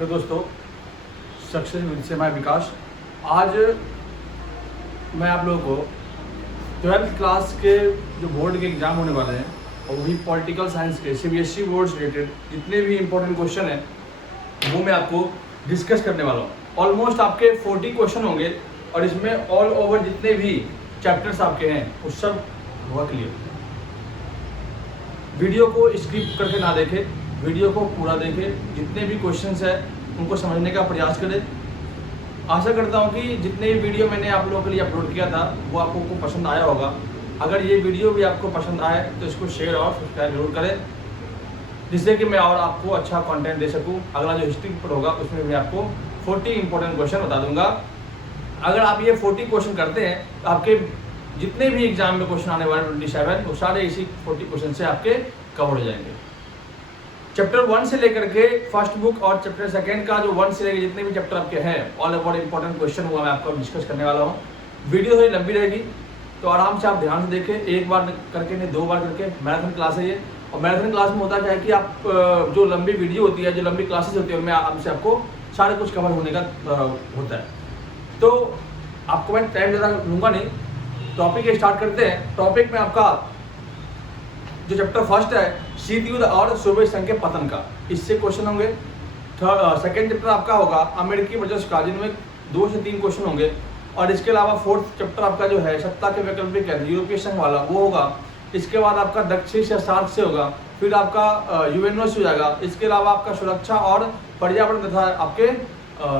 तो दोस्तों, success with से मैं विकास। आज मैं आप लोगों को 12th क्लास के जो बोर्ड के एग्ज़ाम होने वाले हैं और वही पॉलिटिकल साइंस के CBSE बोर्ड से रिलेटेड जितने भी इंपॉर्टेंट क्वेश्चन हैं वो मैं आपको डिस्कस करने वाला हूँ। ऑलमोस्ट आपके 40 क्वेश्चन होंगे और इसमें ऑल ओवर जितने भी चैप्टर्स आपके हैं वो सब होगा क्लियर। वीडियो को स्किप करके ना देखें, वीडियो को पूरा देखें, जितने भी क्वेश्चंस हैं उनको समझने का प्रयास करें। आशा करता हूं कि जितने भी वीडियो मैंने आप लोगों के लिए अपलोड किया था वो आपको पसंद आया होगा। अगर ये वीडियो भी आपको पसंद आए तो इसको शेयर और सब्सक्राइब जरूर करें, जिससे कि मैं और आपको अच्छा कंटेंट दे सकूं। अगला जो हिस्ट्री पेपर होगा उसमें मैं आपको 40 इंपॉर्टेंट क्वेश्चन बता दूंगा। अगर आप ये 40 क्वेश्चन करते हैं तो आपके जितने भी एग्जाम में क्वेश्चन आने वाले 27 वो सारे इसी 40 क्वेश्चन से आपके कवर हो जाएंगे। चैप्टर 1 से लेकर के फर्स्ट बुक और चैप्टर 2 का जो 1 से लेकर जितने भी चैप्टर आपके हैं ऑल अबाउट इंपॉर्टेंट क्वेश्चन हुआ मैं आपको डिस्कस करने वाला हूँ। वीडियो थोड़ी लंबी रहेगी तो आराम से आप ध्यान से देखें, एक बार करके नहीं 2 बार करके। मैराथन क्लास है ये, और मैराथन क्लास में होता क्या है कि आप जो लंबी वीडियो होती है, जो लंबी क्लासेस होती है, उनमें आपसे आपको सारे कुछ कवर होने का होता है। तो आपको मैं टाइम ज़्यादा लूँगा नहीं, टॉपिक स्टार्ट करते हैं। टॉपिक में आपका जो चैप्टर फर्स्ट है शीत युद्ध और सोवियत संघ के पतन का, इससे क्वेश्चन होंगे। सेकंड चैप्टर आपका होगा अमेरिकी वर्चस्व का, जिनमें 2 से 3 क्वेश्चन होंगे। और इसके अलावा फोर्थ चैप्टर आपका जो है सत्ता के वैकल्पिक यूरोपीय संघ वाला वो होगा। इसके बाद आपका दक्षिण से सार्क से होगा, फिर आपका यूएनओ से हो जाएगा। इसके अलावा आपका सुरक्षा और पर्यावरण तथा आपके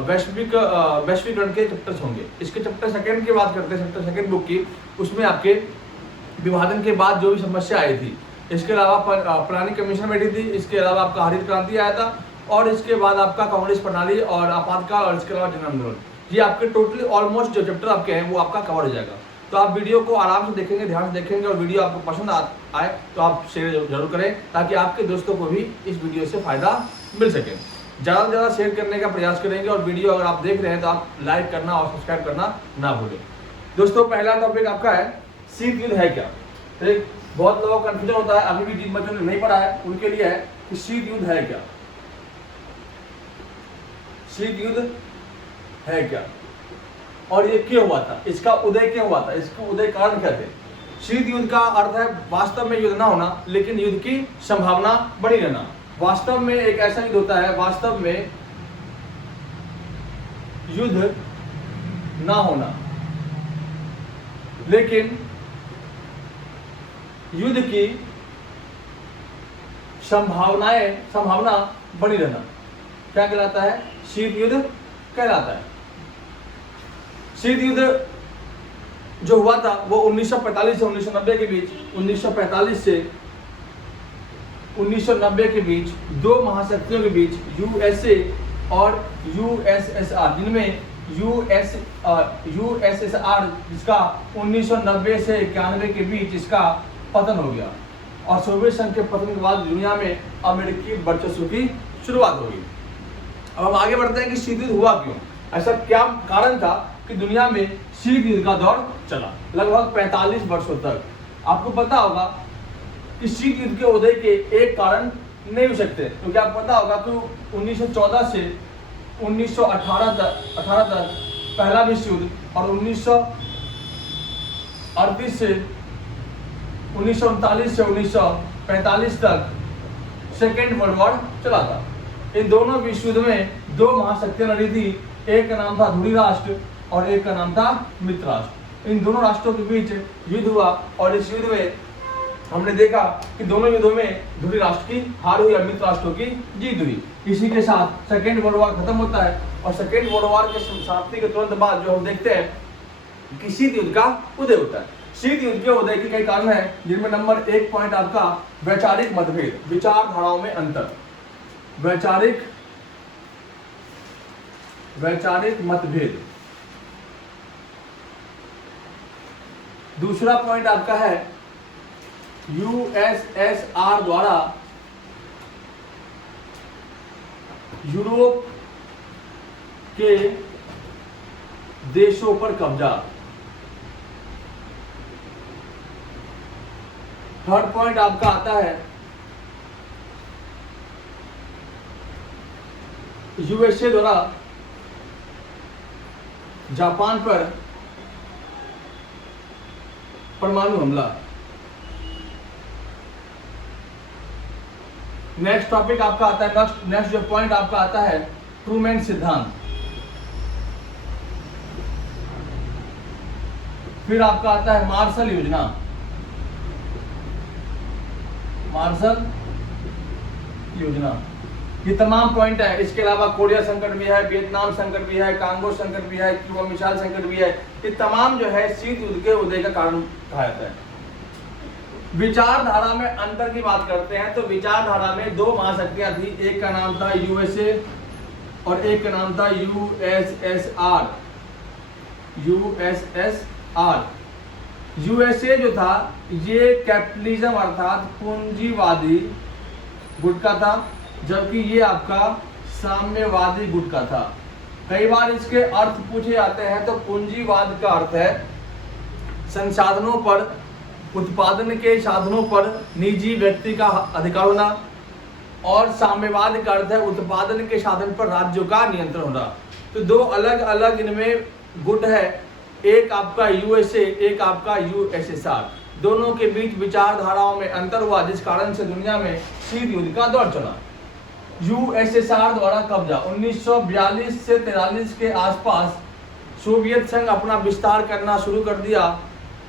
वैश्वीकरण के चैप्टर्स होंगे। इसके चैप्टर 2 की बात करते हैं, चैप्टर 2 बुक की, उसमें आपके विभाजन के बाद जो भी समस्या आई थी, इसके अलावा प्लानिंग कमीशन बैठी थी, इसके अलावा आपका हरित क्रांति आया था, और इसके बाद आपका कांग्रेस प्रणाली और आपातकाल, और इसके अलावा जन आंदोलन। ये आपके टोटली ऑलमोस्ट जो चैप्टर आपके हैं वो आपका कवर हो जाएगा। तो आप वीडियो को आराम से देखेंगे, ध्यान से देखेंगे, और वीडियो आपको पसंद आए तो आप शेयर जरूर करें ताकि आपके दोस्तों को भी इस वीडियो से फायदा मिल सके। ज़्यादा से ज़्यादा शेयर करने का प्रयास करेंगे, और वीडियो अगर आप देख रहे हैं तो आप लाइक करना और सब्सक्राइब करना ना भूलें। दोस्तों, पहला टॉपिक आपका है शीत युद्ध है क्या। तो बहुत लोगों को कन्फ्यूजन होता है, अभी भी जिन बच्चों ने नहीं पढ़ा है उनके लिए है कि शीत युद्ध है क्या। शीत युद्ध है क्या और ये क्यों हुआ था, इसका उदय क्यों हुआ था, इसका उदय कारण क्या थे। शीत युद्ध का अर्थ है वास्तव में युद्ध ना होना, लेकिन युद्ध की संभावना बनी रहना। वास्तव में एक ऐसा युद्ध होता है, वास्तव में युद्ध ना होना, लेकिन युद्ध की संभावना बनी रहना क्या कहलाता है, शीत युद्ध कहलाता है। शीत युद्ध जो हुआ था वो 1945 से 1990 के बीच, 1945 से 1990 के बीच 2 महाशक्तियों के बीच, यूएसए और यूएसएसआर, जिनमें यूएसएसआर जिसका 1990 से 91 के बीच इसका पतन हो गया, और सोवियत संघ के पतन के बाद दुनिया में अमेरिकी वर्चस्व की शुरुआत होगी। अब हम आगे बढ़ते हैं कि शीत युद्ध हुआ क्यों, ऐसा क्या कारण था कि दुनिया में शीत युद्ध का दौर चला लगभग 45 वर्षों तक। आपको पता होगा कि शीत युद्ध के उदय के एक कारण नहीं हो सकते, क्योंकि आपको पता होगा कि 1914 से 1918 तक पहला विश्व युद्ध, और 1938 से 1939 से 1945 तक सेकेंड वर्ल्ड वॉर चला था। इन दोनों विश्व युद्ध में 2 महाशक्तियां लड़ी थी, एक का नाम था ध्रुवी राष्ट्र और एक का नाम था मित्र राष्ट्र। इन दोनों राष्ट्रों के बीच युद्ध हुआ, और इस युद्ध में हमने देखा कि दोनों युद्धों में ध्रुवी राष्ट्र की हार हुई और मित्र राष्ट्रों की जीत हुई। इसी के साथ सेकेंड वर्ल्ड वॉर खत्म होता है, और सेकेंड वर्ल्ड वॉर के समाप्ति के तुरंत बाद जो हम देखते हैं कि शीत युद्ध का उदय होता है। शीत युद्ध के उदय के कई कारण हैं, जिनमें नंबर 1 पॉइंट आपका वैचारिक मतभेद, विचारधाराओं में अंतर, वैचारिक मतभेद। दूसरा पॉइंट आपका है यूएसएसआर द्वारा यूरोप के देशों पर कब्जा। थर्ड पॉइंट आपका आता है यूएसए द्वारा जापान पर परमाणु हमला। नेक्स्ट टॉपिक आपका आता है, नेक्स्ट जो पॉइंट आपका आता है ट्रूमैन सिद्धांत। फिर आपका आता है मार्शल योजना। मार्शल योजना, ये तमाम पॉइंट है। इसके अलावा कोरिया संकट भी है, वियतनाम संकट भी है, कांगो संकट भी है, क्यूबा मिसाइल संकट भी है। ये तमाम जो है शीत युद्ध के उदय का कारण कहा जाता है। विचारधारा में अंतर की बात करते हैं तो विचारधारा में दो महाशक्तियां थी, एक का नाम था यूएसए और एक का नाम था यूएसएसआर। यूएसए जो था ये कैपिटलिज्म अर्थात पूंजीवादी गुट का था, जबकि ये आपका साम्यवादी गुट का था। कई बार इसके अर्थ पूछे जाते हैं तो पूंजीवाद का अर्थ है संसाधनों पर, उत्पादन के साधनों पर निजी व्यक्ति का अधिकार होना, और साम्यवाद का अर्थ है उत्पादन के साधन पर राज्यों का नियंत्रण होना। तो दो अलग अलग इनमें गुट है, एक आपका यूएसए, एक आपका यूएसएसआर। दोनों के बीच विचारधाराओं में अंतर हुआ, जिस कारण से दुनिया में शीत युद्ध का दौर चला। यूएसएसआर द्वारा कब्जा 1942 से 43 के आसपास सोवियत संघ अपना विस्तार करना शुरू कर दिया,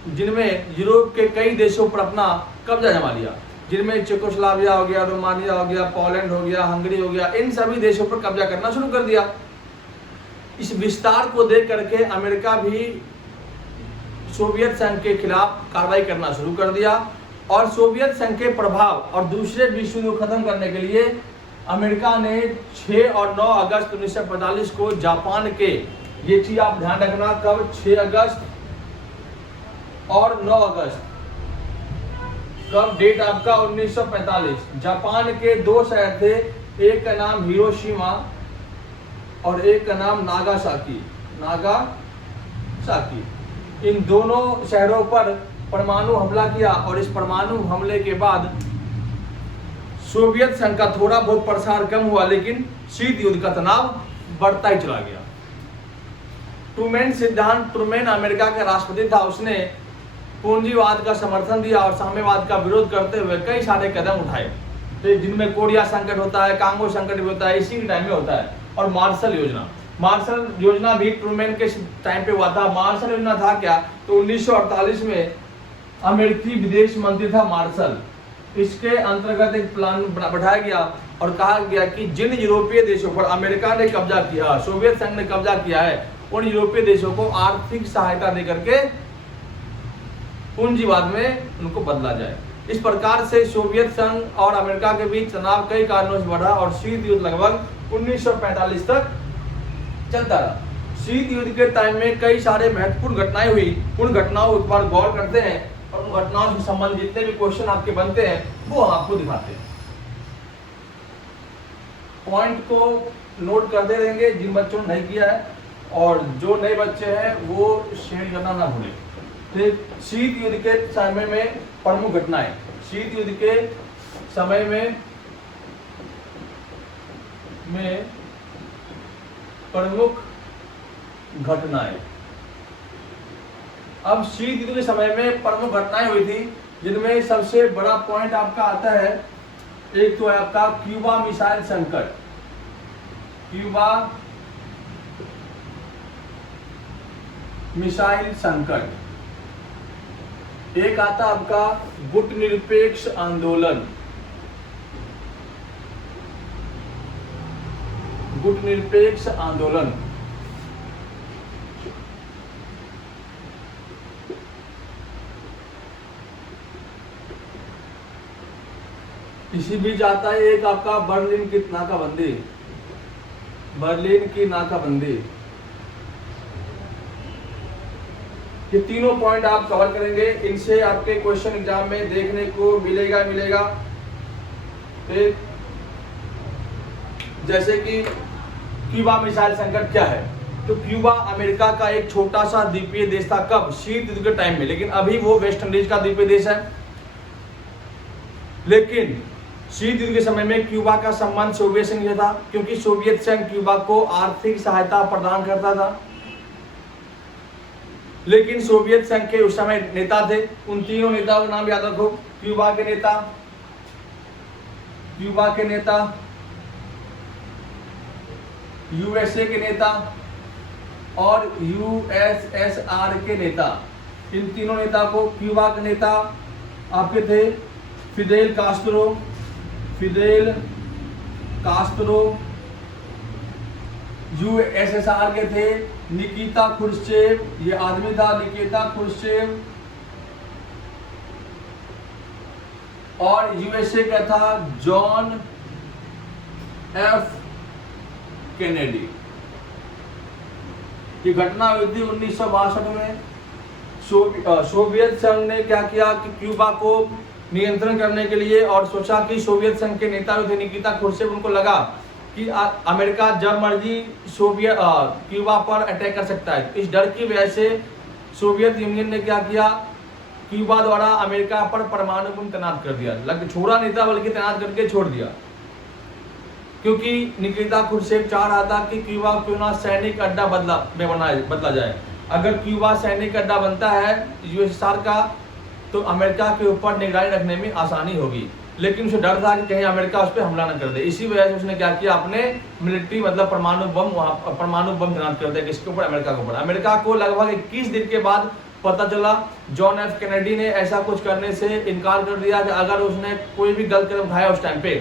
जिनमें यूरोप के कई देशों पर अपना कब्जा जमा लिया, जिनमें चेकोस्लोवाकिया हो गया, रोमानिया हो गया, पोलैंड हो गया, हंगरी हो गया। इन सभी देशों पर कब्जा करना शुरू कर दिया। इस विस्तार को देख करके अमेरिका भी सोवियत संघ के खिलाफ कार्रवाई करना शुरू कर दिया, और सोवियत संघ के प्रभाव और दूसरे विश्व युद्ध को खत्म करने के लिए अमेरिका ने 6 और 9 अगस्त 1945 को जापान के, ये चीज आप ध्यान रखना, कब 6 अगस्त और 9 अगस्त, कब डेट आपका 1945। जापान के दो शहर थे, एक का नाम हिरोशिमा और एक का नाम नागासाकी। इन दोनों शहरों पर परमाणु हमला किया, और इस परमाणु हमले के बाद सोवियत संघ का थोड़ा बहुत प्रसार कम हुआ, लेकिन शीत युद्ध का तनाव बढ़ता ही चला गया। ट्रूमैन सिद्धांत, ट्रूमैन अमेरिका का राष्ट्रपति था, उसने पूंजीवाद का समर्थन दिया और साम्यवाद का विरोध करते हुए कई सारे कदम उठाए, तो जिनमें कोरिया संकट होता है, कांगो संकट भी होता है, इसी टाइम में होता है। और मार्शल योजना भी ट्रूमैन के टाइम पे हुआ था। मार्शल योजना था क्या, तो 1948 में अमेरिकी विदेश मंत्री था मार्शल। इसके अंतर्गत एक प्लान बैठाया गया और कहा गया कि जिन यूरोपीय देशों पर अमेरिका ने कब्जा किया, सोवियत संघ ने कब्जा किया है, उन यूरोपीय देशों को आर्थिक सहायता देकर के पूंजीवाद में उनको बदला जाए। इस प्रकार से सोवियत संघ और अमेरिका के बीच तनाव कई कारणों से बढ़ा और शीत युद्ध लगभग 1945 तक चलता रहा। शीत युद्ध के टाइम में कई सारे महत्वपूर्ण घटनाएं हुई। उन घटनाओं पर एक बार गौर करते हैं और उन घटनाओं से संबंधित जितने भी क्वेश्चन आपके बनते हैं वो हम आपको दिखाते हैं। पॉइंट को नोट करते रहेंगे जिन बच्चों ने नहीं किया है, और जो नए बच्चे हैं वो शेयर करना ना भूलें। ठीक, शीत युद्ध के समय में प्रमुख घटनाएं, शीत युद्ध के समय में प्रमुख घटनाएं। अब शीत युद्ध के समय में प्रमुख घटनाएं हुई थी, जिनमें सबसे बड़ा पॉइंट आपका आता है, एक तो है आपका क्यूबा मिसाइल संकट। क्यूबा मिसाइल संकट। एक आता आपका गुट निरपेक्ष आंदोलन। गुट निरपेक्ष आंदोलन। इसी बीच आता है एक आपका बर्लिन की नाकाबंदी। बर्लिन की नाकाबंदी। ये तीनों पॉइंट आप कवर करेंगे, इनसे आपके क्वेश्चन एग्जाम में देखने को मिलेगा। फिर जैसे कि क्यूबा मिसाइल संकट क्या है, तो क्यूबा अमेरिका का एक छोटा सा द्वीपीय देश था, कब, शीत युद्ध के टाइम में, लेकिन अभी वो वेस्ट इंडीज का द्वीपीय देश है। लेकिन शीत युद्ध के समय में क्यूबा का संबंध सोवियत संघ से था, क्योंकि सोवियत संघ क्यूबा को आर्थिक सहायता प्रदान करता था। लेकिन सोवियत संघ के उस समय नेता थे, उन तीनों नेताओं का नाम याद रखो। क्यूबा के नेता, यूएसए के नेता और यूएसएसआर के नेता। इन तीनों नेता को, क्यूबा के नेता आपके थे फिदेल कास्ट्रो, यूएसएसआर के थे निकिता खुर्शचेव, ये आदमी था निकिता खुर्शचेव, और यूएसए का था जॉन एफ कैनेडी। ये घटना हुई थी 1962 में। सोवियत संघ ने क्या किया कि क्यूबा को नियंत्रण करने के लिए, और सोचा कि सोवियत संघ के नेता जो थे निकिता खुर्शचेव, उनको लगा कि अमेरिका जब मर्जी क्यूबा पर अटैक कर सकता है। इस डर की वजह से सोवियत यूनियन ने क्या किया, क्यूबा द्वारा अमेरिका पर परमाणु बम तैनात कर दिया। छोड़ा नहीं था, बल्कि तैनात करके छोड़ दिया, क्योंकि निकिता खुर्शचेव चाह रहा था कि क्यूबा क्यों ना सैनिक अड्डा बदला जाए। अगर क्यूबा सैनिक अड्डा बनता है यूएसएसआर का, तो अमेरिका के ऊपर निगरानी रखने में आसानी होगी। लेकिन उसे डर था कि कहीं अमेरिका उस पर हमला न कर दे। इसी वजह से उसने क्या किया, अपने मिलिट्री मतलब परमाणु बम तैनात कर दिया। किसके ऊपर? अमेरिका के ऊपर। अमेरिका को लगभग 21 दिन के बाद पता चला, जॉन एफ कैनेडी ने ऐसा कुछ करने से इनकार कर दिया कि अगर उसने कोई भी गलत कदम उठाया उस टाइम पे,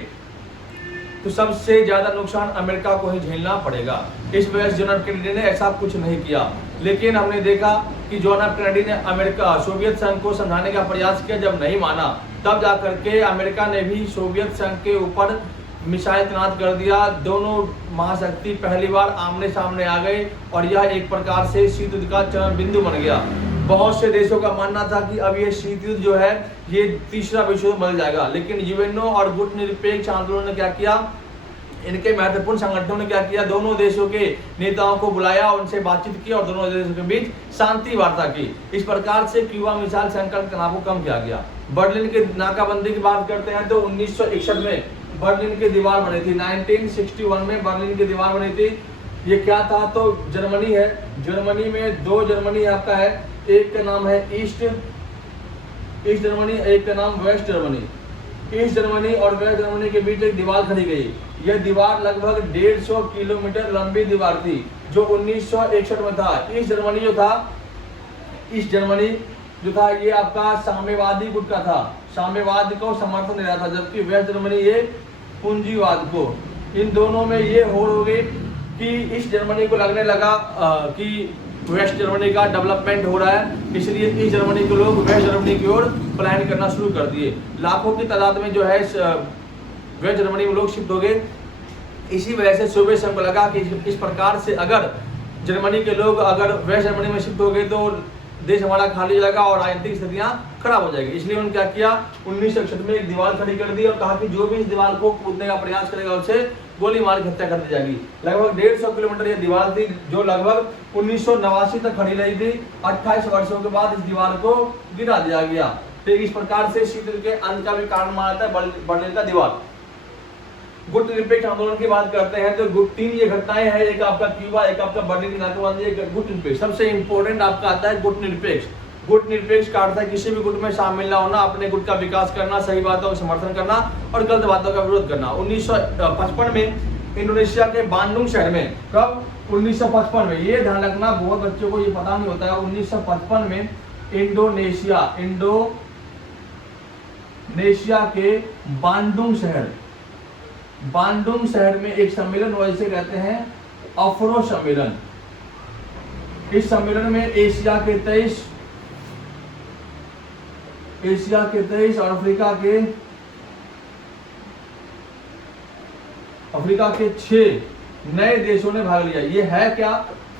तो सबसे ज्यादा नुकसान अमेरिका को ही झेलना पड़ेगा। इस वजह से जॉन एफ कैनेडी ने ऐसा कुछ नहीं किया। लेकिन हमने देखा कि जॉन एफ कैनेडी ने सोवियत संघ को समझाने का प्रयास किया। जब नहीं माना, तब जाकर के अमेरिका ने भी सोवियत संघ के ऊपर मिसाइल तैनात कर दिया। दोनों महाशक्ति पहली बार आमने सामने आ गए, और यह एक प्रकार से शीत युद्ध का चरम बिंदु बन गया। बहुत से देशों का मानना था कि अब ये शीत युद्ध जो है ये तीसरा विश्व युद्ध बन जाएगा। लेकिन यूएनओ और गुटनिरपेक्ष आंदोलन ने क्या किया, इनके महत्वपूर्ण संगठनों ने क्या किया, दोनों देशों के नेताओं को बुलाया, उनसे बातचीत की और दोनों देशों के बीच शांति वार्ता की। इस प्रकार से क्यूबा मिसाइल संकट तनाव को कम किया गया। बर्लिन की नाकाबंदी की बात करते हैं तो 1961 में बर्लिन की दीवार बनी थी। 1961 में बर्लिन की दीवार बनी थी। ये क्या था, तो जर्मनी है। जर्मनी में दो जर्मनी आपका है, एक का नाम है ईस्ट जर्मनी, एक का नाम वेस्ट जर्मनी। ईस्ट जर्मनी और वेस्ट जर्मनी के बीच एक दीवार खड़ी गई। यह दीवार लगभग 150 किलोमीटर लंबी दीवार थी, जो 1961 में था। ईस्ट जर्मनी जो था ये आपका साम्यवादी गुट का था, साम्यवाद को समर्थन दे रहा था, जबकि वेस्ट जर्मनी ये पूंजीवाद को। इन दोनों में ये हो गई कि ईस्ट जर्मनी को लगने लगा कि वेस्ट जर्मनी का डेवलपमेंट हो रहा है, इसलिए ईस्ट जर्मनी के लोग वेस्ट जर्मनी की ओर प्लान करना शुरू कर दिए। लाखों की तादाद में जो है वेस्ट जर्मनी में लोग शिफ्ट हो गए। इसी वजह से सोवियत संघ को लगा कि इस प्रकार से अगर जर्मनी के लोग अगर वेस्ट जर्मनी में शिफ्ट हो गए तो देश हमारा खाली हो जाएगा और राजनीतिक स्थितियां खराब हो जाएगी। इसलिए उन्होंने क्या किया, 1961 में एक दीवार खड़ी कर दी और कहा कि जो भी इस दीवार को कूदने का प्रयास करेगा उसे गोली मार के हत्या कर दी जाएगी। लगभग 150 किलोमीटर ये दीवार थी, जो लगभग 1989 तक खड़ी रही थी। 28 वर्षों के बाद इस दीवार को गिरा दिया गया। तो इस प्रकार से शीत युद्ध के अंत का भी कारण माना जाता है बर्लिन का दीवार। गुटनिरपेक्ष आंदोलन की बात करते हैं तो तीन ये घटनाएं हैं, एक आपका क्यूबा, एक आपका बर्लिन की नाकाबंदी, एक गुटनिरपेक्ष। सबसे इंपॉर्टेंट आपका आता है गुटनिरपेक्ष। गुटनिरपेक्ष का अर्थ है किसी भी गुट में शामिल ना होना, अपने गुट का विकास करना, सही बातों का समर्थन करना और गलत बातों का विरोध करना। 1955 में इंडोनेशिया के बांडुंग शहर में, कब? 1955 में। ये ध्यान रखना, बहुत बच्चों को ये पता नहीं होता है। 1955 में इंडोनेशिया के बांडुंग शहर में एक सम्मेलन हुआ, जिसे कहते हैं अफ्रो सम्मेलन। इस सम्मेलन में एशिया के 23 और अफ्रीका के 6 नए देशों ने भाग लिया। ये है क्या,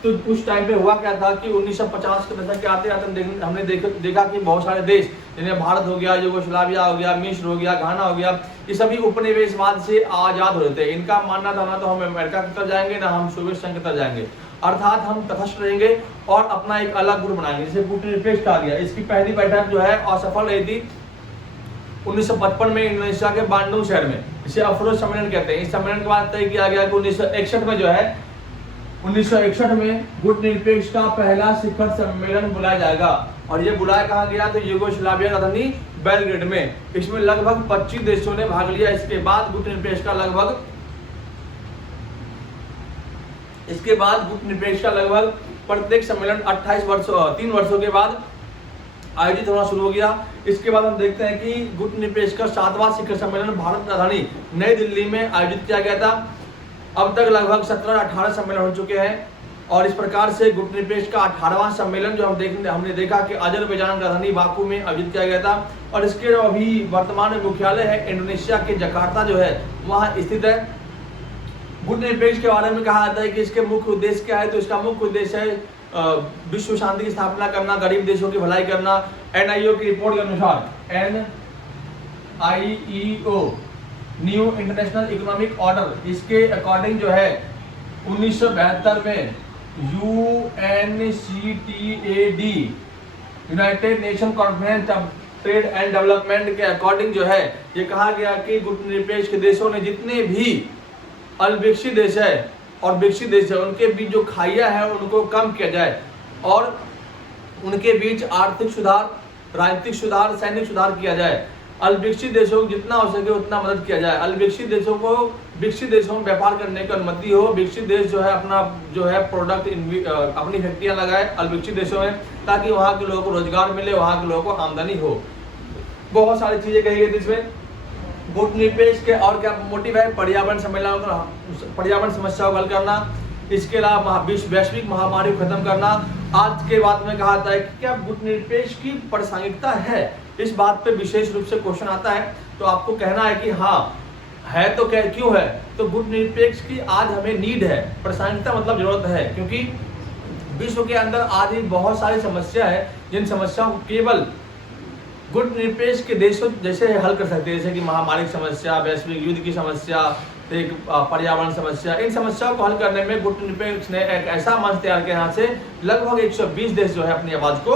तो उस टाइम पे हुआ क्या था कि 1950 के दशक के आते आते हमने देखा कि बहुत सारे देश, जिन्हें भारत हो गया, यूगोस्लाविया हो गया, मिस्र हो गया, घाना हो गया, ये सभी उपनिवेशवाद से आजाद हो रहे थे। इनका मानना था ना तो हम अमेरिका की तरफ जाएंगे, ना हम सोवियत संघ की तरफ जाएंगे, अर्थात हम तटस्थ रहेंगे और अपना एक अलग ग्रुप बनाएंगे, जिसे गुटनिरपेक्ष कहा गया। इसकी पहली बैठक जो है असफल रही थी। 1955 में इंडोनेशिया के बांडुंग शहर में, इसे अफरोज सम्मेलन कहते हैं। इस सम्मेलन के बाद तय किया गया कि 1961 में जो है 1961 में गुटनिरपेक्ष का पहला शिखर सम्मेलन बुलाया जाएगा। और ये बुलाया कहाँ गया? तो यूगोस्लाविया राजधानी बेलग्रेड में। इसमें लगभग 25 देशों ने भाग लिया। इसके बाद गुटनिरपेक्ष का लगभग प्रत्येक सम्मेलन 3 वर्षों के बाद आयोजित होना शुरू हो गया। इसके बाद हम देखते हैं कि गुटनिरपेक्ष का 7वां शिखर सम्मेलन भारत राजधानी नई दिल्ली में आयोजित किया गया था। अब तक लगभग 17-18 सम्मेलन हो चुके हैं। और इस प्रकार से गुटनिरपेक्ष का 18वां सम्मेलन जो हमने देखा कि अजरबैजान राजधानी बाकू में आयोजित किया गया था। और इसके अभी वर्तमान में मुख्यालय है इंडोनेशिया के जकार्ता जो है वहाँ स्थित है। गुटनिरपेक्ष के बारे में कहा जाता है कि इसके मुख्य उद्देश्य क्या है? तो इसका मुख्य उद्देश्य है विश्व शांति की स्थापना करना, गरीब देशों की भलाई करना। NIO की रिपोर्ट के अनुसार NIEO new international economic order, इसके अकॉर्डिंग जो है 1972 में UNCTAD United nation conference of trade and development के अकॉर्डिंग जो है ये कहा गया कि गुटनिरपेक्ष के देशों ने जितने भी अल्पविकसित देश है और विकसित देश है उनके बीच जो खाइयां है उनको कम किया जाए और उनके बीच आर्थिक सुधार, राजनीतिक सुधार, सैनिक सुधार किया जाए। अल्पविकसित देशों को जितना हो सके उतना मदद किया जाए। अल्पविकसित देशों को विकसित देशों में व्यापार करने की अनुमति हो। विकसित देश जो है अपना प्रोडक्ट अपनी फैक्ट्रियां लगाए अल्पविकसित देशों में, ताकि वहाँ के लोगों को रोजगार मिले, वहाँ के लोगों को आमदनी हो। बहुत सारी चीजें कही गई थी इसमें। गुटनिरपेक्ष के और क्या मोटिव है? पर्यावरण समस्याओं को हल करना, इसके अलावा वैश्विक महामारी को खत्म करना। आज के बाद में कहा जाता है कि क्या गुटनिरपेक्ष की प्रासंगिकता है? इस बात पे विशेष रूप से क्वेश्चन आता है, तो आपको कहना है कि हाँ है। तो क्या क्यों है? तो गुटनिरपेक्ष की आज हमें नीड है। प्रासंगिकता मतलब जरूरत है, क्योंकि विश्व के अंदर आज ही बहुत सारी समस्या है जिन समस्याओं को केवल गुटनिरपेक्ष के देशों जैसे हल कर सकते हैं, जैसे कि महामारी की समस्या, वैश्विक युद्ध की समस्या, एक पर्यावरण समस्या। इन समस्याओं को हल करने में गुटनिरपेक्ष ने एक ऐसा मंच तैयार किया यहाँ से लगभग 120 देश जो है अपनी आवाज को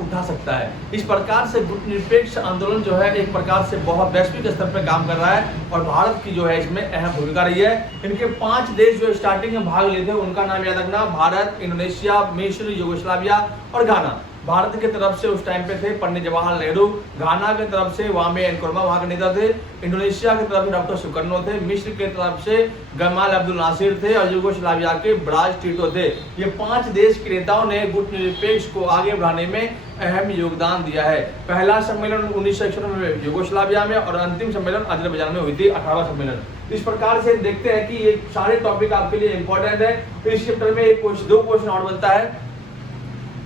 उठा सकता है। इस प्रकार से गुटनिरपेक्ष आंदोलन जो है एक प्रकार से बहुत वैश्विक स्तर पर काम कर रहा है और भारत की जो है इसमें अहम भूमिका रही है। इनके 5 देश जो स्टार्टिंग में भाग लिए थे उनका नाम याद रखना: भारत, इंडोनेशिया, मिस्र, यूगोस्लाविया और घाना। भारत की तरफ से उस टाइम पे थे पंडित जवाहरलाल नेहरू, घाना की तरफ से वामे एनक्रोमा वहाँ के नेता थे, इंडोनेशिया की तरफ से डॉक्टर सुकर्नो थे, मिस्र की तरफ से गमाल अब्दुल नासिर थे और यूगोस्लाविया के ब्राज टिटो थे। ये 5 देश के नेताओं ने गुटनिरपेक्ष को आगे बढ़ाने में अहम योगदान दिया है। पहला सम्मेलन 1961 में यूगोस्लाविया में और अंतिम सम्मेलन अजरबैजान में हुई थी, 18वां सम्मेलन। इस प्रकार से देखते हैं कि ये सारे टॉपिक आपके लिए इंपॉर्टेंट है। इस चैप्टर में 2 क्वेश्चन और बनता है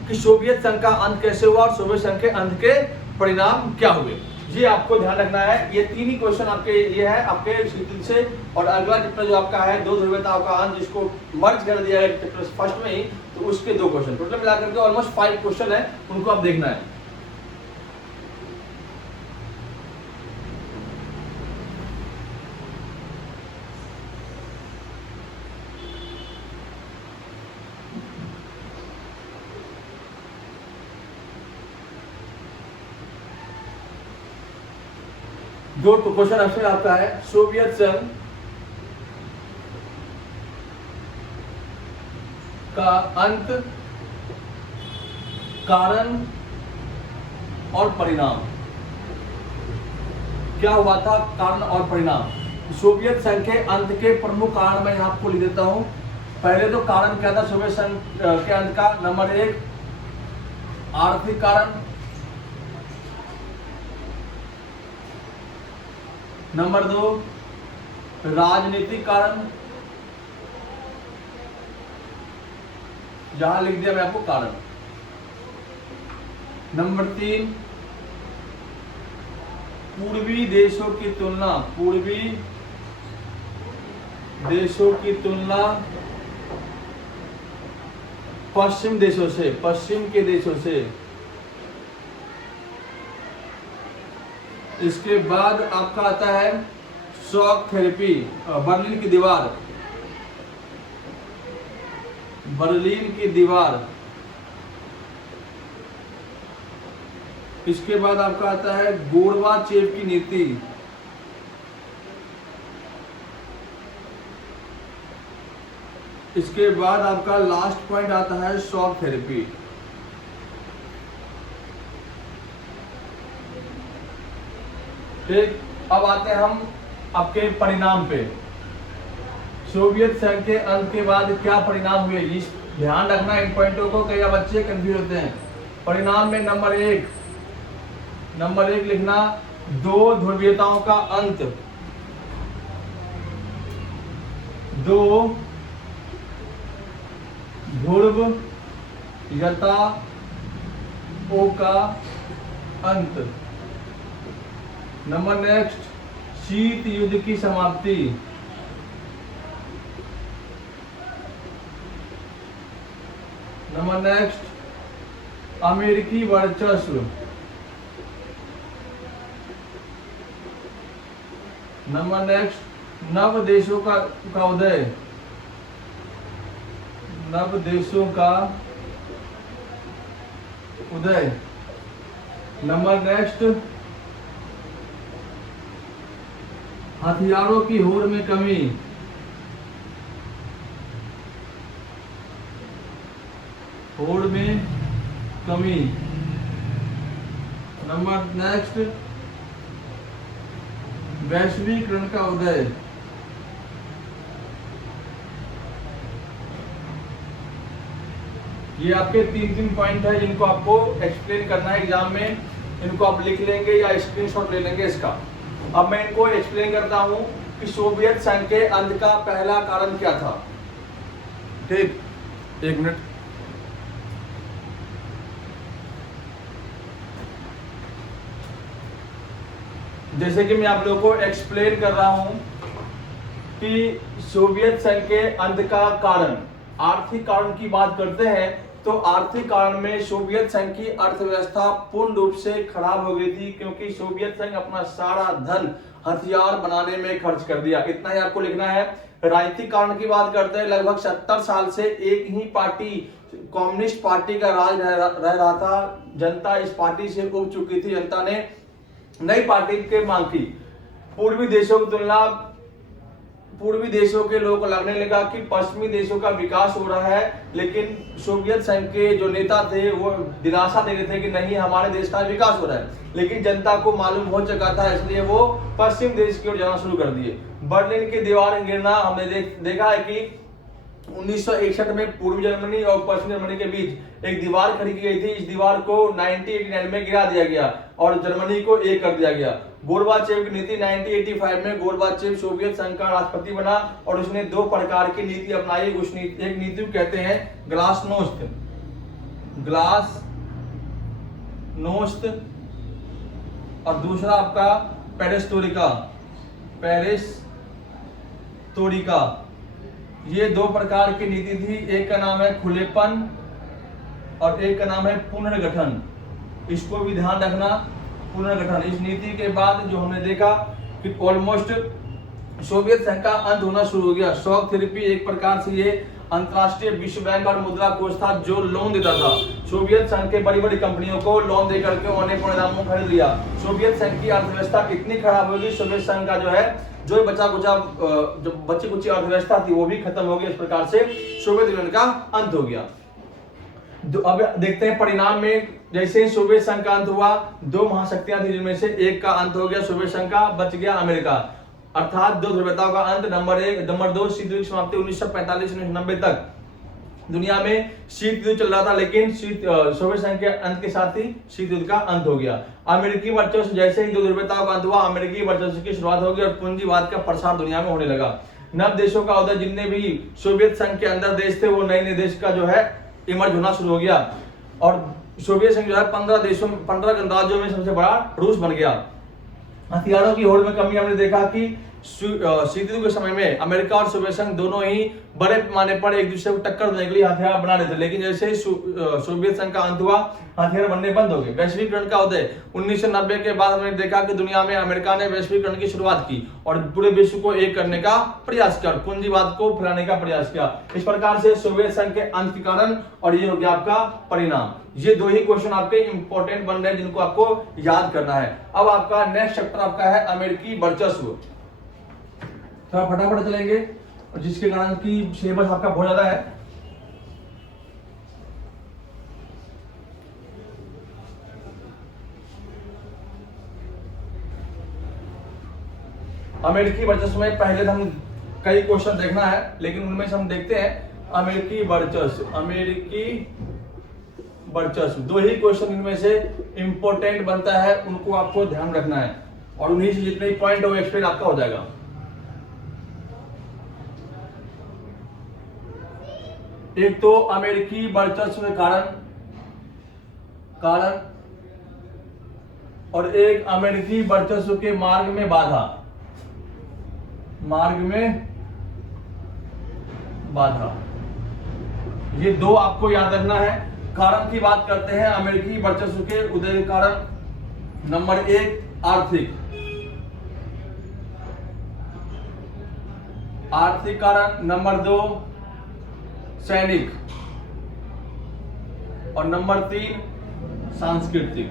कि सोवियत संघ का अंत कैसे हुआ और सोवियत संघ के अंत के परिणाम क्या हुए। ये आपको ध्यान रखना है। ये 3 ही क्वेश्चन आपके ये है आपके से। और अगला चैप्टर जो आपका है 2 ध्रुवीयताओं का अंत, जिसको मर्ज कर दिया है चैप्टर फर्स्ट में ही, तो उसके 2 क्वेश्चन टोटल मिलाकर के ऑलमोस्ट 5 क्वेश्चन है, उनको आप देखना है। दो क्वेश्चन आपसे आपका है, सोवियत संघ का अंत, कारण और परिणाम। क्या हुआ था? कारण और परिणाम। सोवियत संघ के अंत के प्रमुख कारण मैं आपको लिख देता हूं। पहले तो कारण क्या था सोवियत संघ के अंत का? नंबर 1 आर्थिक कारण, नंबर 2 राजनीतिक कारण, जहां लिख दिया मैं आपको कारण, नंबर 3 पूर्वी देशों की तुलना, पूर्वी देशों की तुलना पश्चिम देशों से, पश्चिम के देशों से। इसके बाद आपका आता है शॉक थेरेपी, बर्लिन की दीवार, बर्लिन की दीवार। इसके बाद आपका आता है गोरबाचेव की नीति। इसके बाद आपका लास्ट पॉइंट आता है शॉक थेरेपी। ठीक, अब आते हैं हम आपके परिणाम पे। सोवियत संघ के अंत के बाद क्या परिणाम हुए, इस ध्यान रखना इन पॉइंटों को, कई बच्चे कंफ्यूज होते हैं। परिणाम में नंबर एक लिखना, दो ध्रुवीयताओं का अंत, दो ध्रुवीयताओं का अंत। नंबर नेक्स्ट, शीत युद्ध की समाप्ति। नंबर नेक्स्ट, अमेरिकी वर्चस्व। नंबर नेक्स्ट, नव देशों का उदय। नव देशों का उदय। नंबर नेक्स्ट, हथियारों की होड़ में कमी। होड़ में कमी। नंबर नेक्स्ट, वैश्वीकरण का उदय। ये आपके तीन पॉइंट है जिनको आपको एक्सप्लेन करना है एग्जाम में। इनको आप लिख लेंगे या स्क्रीनशॉट ले लेंगे इसका। अब मैं इनको एक्सप्लेन करता हूं कि सोवियत संघ के अंत का पहला कारण क्या था। ठीक, एक मिनट। जैसे कि मैं आप लोगों को एक्सप्लेन कर रहा हूं कि सोवियत संघ के अंत का कारण, आर्थिक कारण की बात करते हैं तो आर्थिक कारण में सोवियत संघ की अर्थव्यवस्था पूर्ण रूप से खराब हो गई थी, क्योंकि सोवियत संघ अपना सारा धन हथियार बनाने में खर्च कर दिया। इतना ही आपको लिखना है। राजनीतिक कारण की बात करते हैं, लगभग 70 साल से एक ही पार्टी, कम्युनिस्ट पार्टी का राज रह रहा था। जनता इस पार्टी से उब चुकी थी। जनता ने नई पार्टी की मांग की। पूर्वी देशों की तुलना, पूर्वी देशों के लोगों को लगने लगा कि पश्चिमी देशों का विकास हो रहा है, लेकिन सोवियत संघ के जो नेता थे वो दिलासा दे रहे थे कि नहीं, हमारे देश का विकास हो रहा है। लेकिन जनता को मालूम हो चुका था, इसलिए वो पश्चिम देश की ओर जाना शुरू कर दिए। बर्लिन की दीवार गिरना हमने देखा है कि 1961 में पूर्वी जर्मनी और पश्चिम जर्मनी के बीच एक दीवार खड़ी की गई थी। इस दीवार को 1989 में गिरा दिया गया और जर्मनी को एक कर दिया गया। गोरबाचेव की नीति 1985 में गोरबाचेव सोवियत संघ का राष्ट्रपति बना और उसने दो प्रकार की नीति अपनाई। उस एक नीति को कहते हैं ग्लासनोस्त, ग्लासनोस्त, और दूसरा आपका पेरेस्टोरिका, पेरेस्टोरिका। ये दो प्रकार की नीति थी। एक का नाम है खुलेपन और एक का नाम है पुनर्गठन। इसको भी ध्यान रखना, पुनर्गठन। इस नीति के बाद जो हमने देखा कि ऑलमोस्ट सोवियत संघ का अंत होना शुरू हो गया। शॉक थेरेपी एक प्रकार से ये अंतर्राष्ट्रीय विश्व बैंक और मुद्रा कोष था जो लोन देता था। सोवियत संघ के बड़ी बड़ी कंपनियों को लोन दे करके उन्हें पौने दामों खरीद लिया। सोवियत संघ की अर्थव्यवस्था इतनी खराब होगी, सोवियत संघ का जो है जो बचा कुचा जो बची कुची अर्थव्यवस्था थी वो भी खत्म हो गई। इस प्रकार से सोवियत यूनियन का अंत हो गया। अब देखते हैं परिणाम में। जैसे ही सोवियत संघ का अंत हुआ, दो महाशक्तियां थी जिनमें से एक का अंत हो गया सोवियत संघ का, बच गया अमेरिका। अर्थात दो ध्रुवीयताओं का अंत। नंबर दो, शीत युद्ध की समाप्ति 1945-1990 तक दुनिया में शीत युद्ध चल रहा था, लेकिन सोवियत संघ के अंत के साथ ही शीत युद्ध का अंत हो गया। अमेरिकी वर्चस्व, जैसे ही दो ध्रुवीयताओं का अंत हुआ, अमेरिकी वर्चस्व की शुरुआत होगी और पूंजीवाद का प्रसार दुनिया में होने लगा। नव देशों का उदय, जितने भी सोवियत संघ के अंदर देश थे वो नए नए देश का जो है इमर्ज होना शुरू हो गया और सोवियत संघ जो है 15 गणराज्यों में सबसे बड़ा रूस बन गया। हथियारों की होड़ में कमी, हमने देखा कि शीत ऋतु के समय में अमेरिका और सोवियत संघ दोनों ही बड़े पैमाने पर एक दूसरे को टक्कर देने के लिए हथियार बना रहे थे, लेकिन जैसे सोवियत संघ का अंत हुआ हथियार बनने बंद हो गए। वैश्वीकरण का उदय 1990 के बाद हमने देखा कि दुनिया में अमेरिका ने वैश्वीकरण की शुरुआत की और पूरे विश्व को एक करने का प्रयास किया, पूंजीवाद को फैलाने का प्रयास किया। इस प्रकार से सोवियत संघ के अंत के कारण और ये हो गया आपका परिणाम। ये दो ही क्वेश्चन आपके इंपॉर्टेंट बन रहे हैं जिनको आपको याद करना है। अब आपका नेक्स्ट चैप्टर आपका है अमेरिकी वर्चस्व। थोड़ा फटाफट चलेंगे और जिसके कारण की सिलेबस आपका बहुत ज्यादा है। अमेरिकी वर्चस्व में पहले हम कई क्वेश्चन देखना है, लेकिन उनमें से हम देखते हैं अमेरिकी वर्चस्व। दो ही क्वेश्चन इनमें से इंपॉर्टेंट बनता है, उनको आपको ध्यान रखना है और उन्हीं से जितने पॉइंट वो एक्सप्लेन आपका हो जाएगा। एक तो अमेरिकी वर्चस्व के कारण और एक अमेरिकी वर्चस्व के मार्ग में बाधा। ये दो आपको याद रखना है। कारण की बात करते हैं अमेरिकी वर्चस्व के उदय के कारण। नंबर 1 आर्थिक कारण, नंबर 2 सैनिक और नंबर 3 सांस्कृतिक।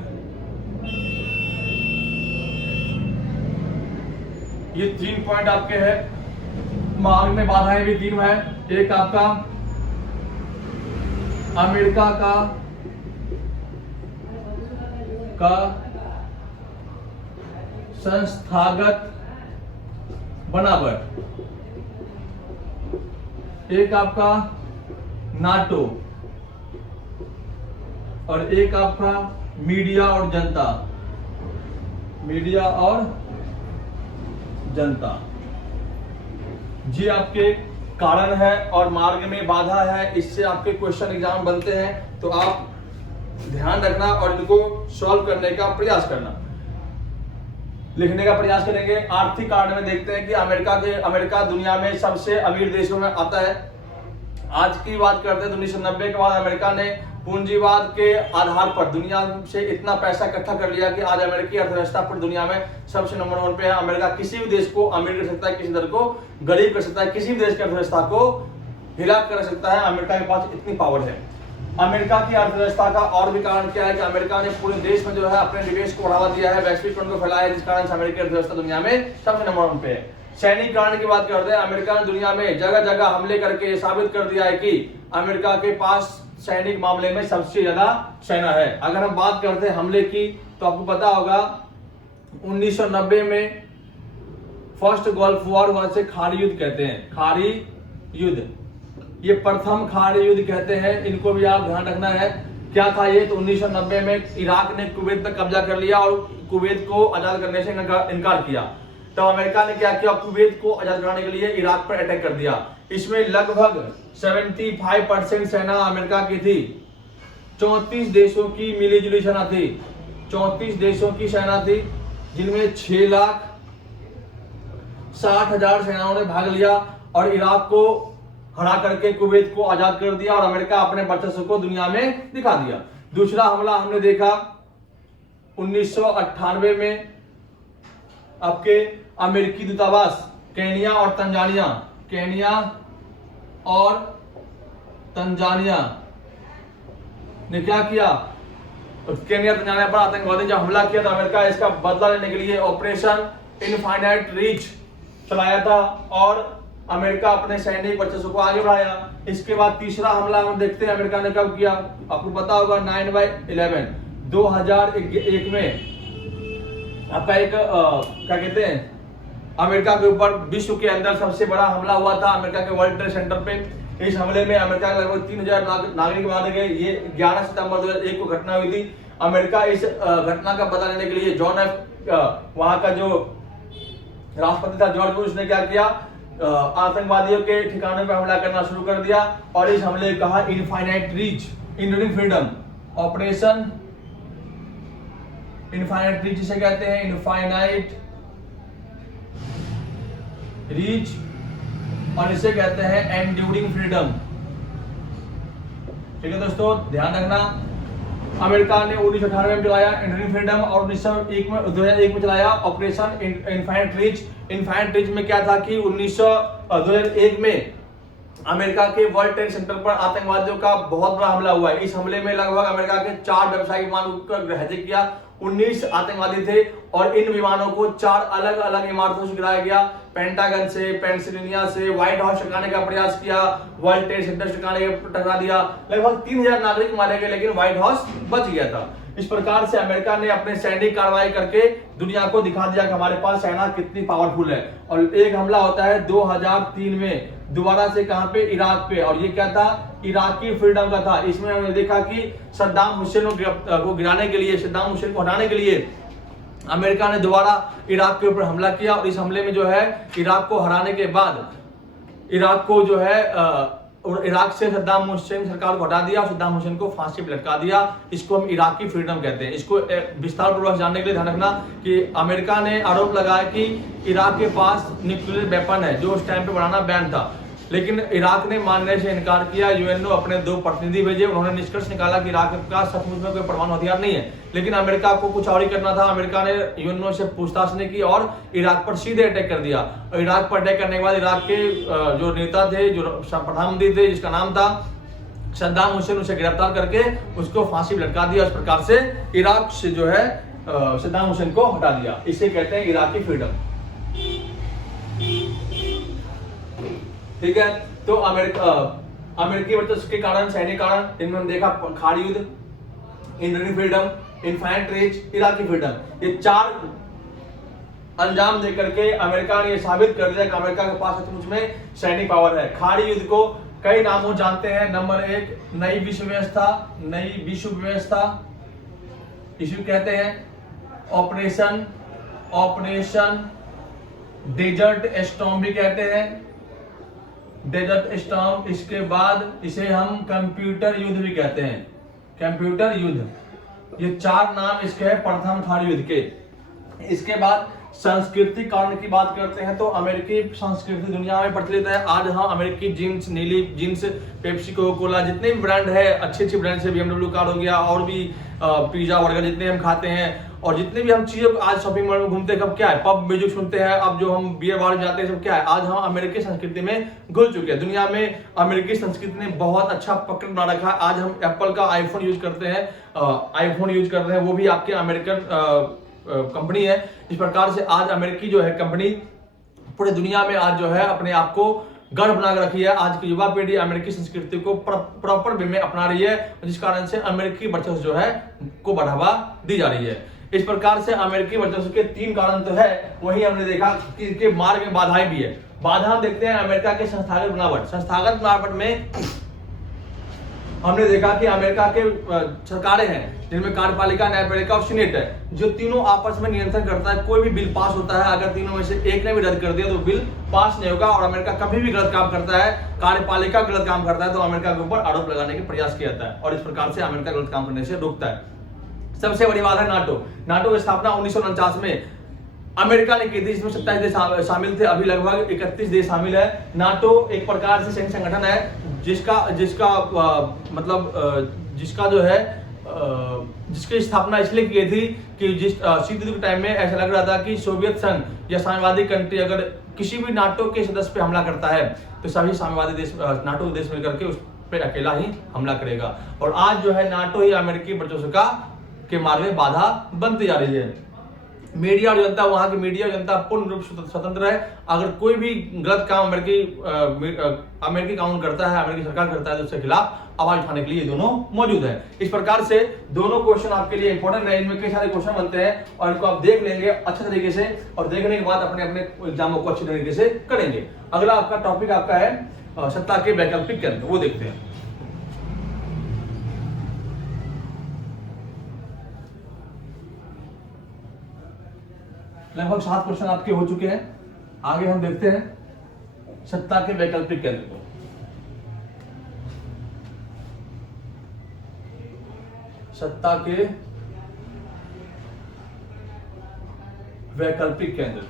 ये 3 पॉइंट आपके हैं। मार्ग में बाधाएं भी 3 है। एक आपका अमेरिका का संस्थागत बनावट, एक आपका नाटो और एक आपका मीडिया और जनता। जी आपके कारण है और मार्ग में बाधा है, इससे आपके क्वेश्चन एग्जाम बनते हैं, तो आप ध्यान रखना और इनको सॉल्व करने का प्रयास करना, लिखने का प्रयास करेंगे। आर्थिक कारण में देखते हैं कि अमेरिका दुनिया में सबसे अमीर देशों में आता है। आज की बात करते हैं 1990 के बाद अमेरिका ने पूंजीवाद के आधार पर दुनिया से इतना पैसा इकट्ठा कर लिया कि आज अमेरिकी अर्थव्यवस्था पर दुनिया में सबसे नंबर 1 पे है। अमेरिका किसी भी देश को अमीर कर सकता है, किसी देश को गरीब कर सकता है, किसी भी देश की अर्थव्यवस्था को हिला कर सकता है। अमेरिका के पास इतनी पावर है। अमेरिका की अर्थव्यवस्था का और भी कारण क्या है कि अमेरिका ने पूरे देश में जो है अपने निवेश को बढ़ावा दिया है, वैश्वीकरण को फैलाया है, जिस कारण से अमेरिकी अर्थव्यवस्था दुनिया में सबसे नंबर 1 पे है। सैनिक कारण की बात करते हैं, अमेरिका ने दुनिया में जगह जगह हमले करके साबित कर दिया है कि अमेरिका के पास सैनिक मामले में सबसे ज्यादा सेना है। अगर हम बात करते हैं हमले की, तो आपको पता होगा 1990 में फर्स्ट गल्फ वॉर हुआ, से खाड़ी युद्ध कहते हैं। खाड़ी युद्ध, ये प्रथम खाड़ी युद्ध कहते हैं, इनको भी आप ध्यान रखना है। क्या था ये? तो 1990 में इराक ने कुवैत पर कब्जा कर लिया और कुवैत को आजाद करने से इनकार किया। तो अमेरिका ने क्या किया? कुवैत को आजाद कराने के लिए इराक पर अटैक कर दिया। इसमें लगभग 75% सेना अमेरिका की थी। 34 देशों की मिलीजुली सेना थी। 34 देशों की सेना थी, जिनमें 6,60,000 सेनाओं ने भाग लिया और इराक को हरा करके कुवैत को आजाद कर दिया और अमेरिका अपने वर्चस्व को दुनिया में दिखा दिया। दूसरा हमला हमने देखा 1998 में, आपके अमेरिकी दूतावास केनिया और तंजानिया ने क्या किया? केनिया तंजानिया पर आतंकवादी जब हमला किया तो अमेरिका इसका बदला लेने के लिए ऑपरेशन इनफाइनाइट रीच चलाया था और अमेरिका अपने सैनिक वर्चस्व को आगे बढ़ाया। इसके बाद तीसरा हमला हम देखते हैं अमेरिका ने कब किया, आपको पता होगा 9/11 2001 में। आपका एक क्या कहते हैं, अमेरिका के ऊपर विश्व के अंदर सबसे बड़ा हमला हुआ था अमेरिका के वर्ल्ड ट्रेड सेंटर पे। इस हमले में अमेरिका के लगभग 3000 नागरिक मारे गए। ये 11 सितंबर 2001 को घटना हुई थी। अमेरिका इस घटना का बदला लेने के लिए वहां का जो राष्ट्रपति था जॉर्ज बुश ने क्या किया? आतंकवादियों के ठिकानों पर हमला करना शुरू कर दिया और इस हमले का कहा infinite reach enduring freedom operation. Infinite reach जिसे कहते हैं, इनफाइनाइट रीच और इसे कहते हैं एंड्यूरिंग फ्रीडम। ठीक है दोस्तों, ध्यान रखना। अमेरिका ने 1998 में चलाया एंड्यूरिंग फ्रीडम और 2001 में चलाया operation infinite reach. Infinite reach में क्या था कि 2001 में अमेरिका के वर्ल्ड ट्रेड सेंटर पर आतंकवादियों का बहुत बड़ा हमला हुआ है। इस हमले में लगभग अमेरिका के 4 व्यावसायिक विमानों को हिजक किया। 19 आतंकवादी थे और इन विमानों को 4 अलग अलग इमारतों से गिराया गया। पेंटागन से, पेंसिल्वेनिया से, व्हाइट हाउस टकराने का प्रयास किया, वर्ल्ड ट्रेड सेंटर टकरा दिया। लगभग 3000 नागरिक मारे गए, लेकिन व्हाइट हाउस बच गया था। इस प्रकार से अमेरिका ने अपने सैनिक कार्रवाई करके दुनिया को दिखा दिया कि हमारे पास सेना कितनी पावरफुल है। और एक हमला होता है 2003 में दोबारा से, कहां पे, इराक पे, और ये क्या था, इराकी फ्रीडम का था। इसमें हमने देखा कि सद्दाम हुसैन को गिराने के लिए, सद्दाम हुसैन को हटाने के लिए अमेरिका ने दोबारा इराक के ऊपर हमला किया। और इस हमले में जो है इराक को हराने के बाद इराक को जो है और इराक से सद्दाम हुसैन सरकार को हटा दिया और सद्दाम हुसैन को फांसी पर लटका दिया। इसको हम इराकी फ्रीडम कहते हैं। इसको विस्तार पूर्वक जानने के लिए ध्यान रखना कि अमेरिका ने आरोप लगाया कि इराक के पास न्यूक्लियर वेपन है, जो उस टाइम पे बनाना बैन था, लेकिन इराक ने मानने से इनकार किया। यूएनओ अपने 2 प्रतिनिधि भेजे, उन्होंने निष्कर्ष निकाला कि इराक के पास सचमुच में कोई परमाणु हथियार नहीं है। लेकिन अमेरिका को कुछ और ही करना था। अमेरिका ने यूएनओ से पूछताछ नहीं की और इराक पर सीधे अटैक कर दिया। और इराक पर अटैक करने के बाद इराक के जो नेता थे, जो प्रधानमंत्री थे, जिसका नाम था सद्दाम हुसैन, उसे गिरफ्तार करके उसको फांसी पर लटका दिया। इस प्रकार से इराक से जो है सद्दाम हुसैन को हटा दिया। इसे कहते हैं इराकी फ्रीडम। ठीक है, तो अमेरिकी वर्चस्व के कारण, सैनिक कारण, इनमें हम देखा खाड़ी युद्ध, enduring freedom, infinite reach, Iraqi freedom, ये 4 अंजाम दे करके अमेरिका ने ये साबित कर दिया कि अमेरिका के पास सचमुच में सैनिक पावर है। खाड़ी युद्ध को कई नामों जानते हैं। नंबर 1 नई विश्व व्यवस्था, नई विश्व व्यवस्था इसे कहते हैं। ऑपरेशन डेजर्ट स्टॉर्म भी कहते हैं, डेजर्ट स्टॉर्म। इसके बाद इसे हम कंप्यूटर युद्ध भी कहते हैं, कंप्यूटर युद्ध। ये 4 नाम इसके हैं प्रथम खाड़ी युद्ध के। इसके बाद सांस्कृतिक कारण की बात करते हैं तो अमेरिकी संस्कृति दुनिया में प्रचलित है। आज हम अमेरिकी जींस, नीली जींस, पेप्सी, कोका कोला, जितने भी ब्रांड है, अच्छे अच्छे ब्रांड से, BMW कार हो गया, और भी पिज्जा बर्गर जितने हम खाते हैं, और जितने भी हम चीजें आज शॉपिंग मॉल में घूमते हैं, कब क्या है, पब म्यूजिक सुनते हैं, अब जो हम बियर बार जाते हैं, सब क्या है, आज हम अमेरिकी संस्कृति में घुल चुके हैं। दुनिया में अमेरिकी संस्कृति ने बहुत अच्छा पकड़ बना रखा है। आज हम एप्पल का आईफोन यूज करते हैं, वो भी आपके अमेरिकन कंपनी है। इस प्रकार से आज अमेरिकी जो है कंपनी पूरे दुनिया में आज जो है अपने आप को गढ़ बना रखी है। आज की युवा पीढ़ी अमेरिकी संस्कृति को प्रॉपर वे में अपना रही है, जिस कारण से अमेरिकी वर्चस्व जो है को बढ़ावा दी जा रही है। इस प्रकार से अमेरिकी वर्चस्व के 3 कारण तो है, वही हमने देखा कि इनके मार्ग में बाधाएं भी है। बाधा देखते हैं अमेरिका के संस्थागत बनावट में हमने देखा कि अमेरिका के सरकारें हैं, जिनमें कार्यपालिका, न्यायपालिका और सीनेट है, जो तीनों आपस में नियंत्रण करता है। कोई भी बिल पास होता है, अगर तीनों में से एक ने भी रद्द कर दिया तो बिल पास नहीं होगा। और अमेरिका कभी भी गलत काम करता है, कार्यपालिका गलत काम करता है, तो अमेरिका के ऊपर आरोप लगाने का प्रयास किया जाता है, और इस प्रकार से अमेरिका गलत काम करने से रोकता है। सबसे बड़ी बात है नाटो की स्थापना 1949 में अमेरिका ने की थी, जिसमें 27 देश शामिल थे। अभी लगभग 31 देश शामिल है। नाटो एक प्रकार से सैन्य संगठन है जिसका जो है जिसकी स्थापना इसलिए की थी कि जिस शीत युद्ध के टाइम में ऐसा लग रहा था कि सोवियत संघ या साम्यवादी कंट्री अगर किसी भी नाटो के सदस्य पे हमला करता है तो सभी साम्यवादी देश, नाटो देश मिलकर के उस पर अकेला ही हमला करेगा। और आज जो है नाटो ही अमेरिकी वर्चस्व के मार्ग में बाधा बनती जा रही है। मीडिया और जनता, वहां की मीडिया और जनता पूर्ण रूप से स्वतंत्र है। अगर कोई भी गलत काम अमेरिकी कानून करता है, अमेरिकी सरकार करता है, तो उसके खिलाफ आवाज उठाने के लिए ये दोनों मौजूद है। इस प्रकार से दोनों क्वेश्चन आपके लिए इंपॉर्टेंट है। इनमें कई सारे क्वेश्चन बनते हैं और इनको आप देख लेंगे अच्छे तरीके से, और देखने के बाद अपने अपने एग्जामों को अच्छे तरीके से करेंगे। अगला आपका टॉपिक आपका है सत्ता के वैकल्पिक केंद्र, वो देखते हैं। लगभग 7 क्वेश्चन आपके हो चुके हैं। आगे हम देखते हैं सत्ता के वैकल्पिक केंद्र को। सत्ता के वैकल्पिक केंद्र,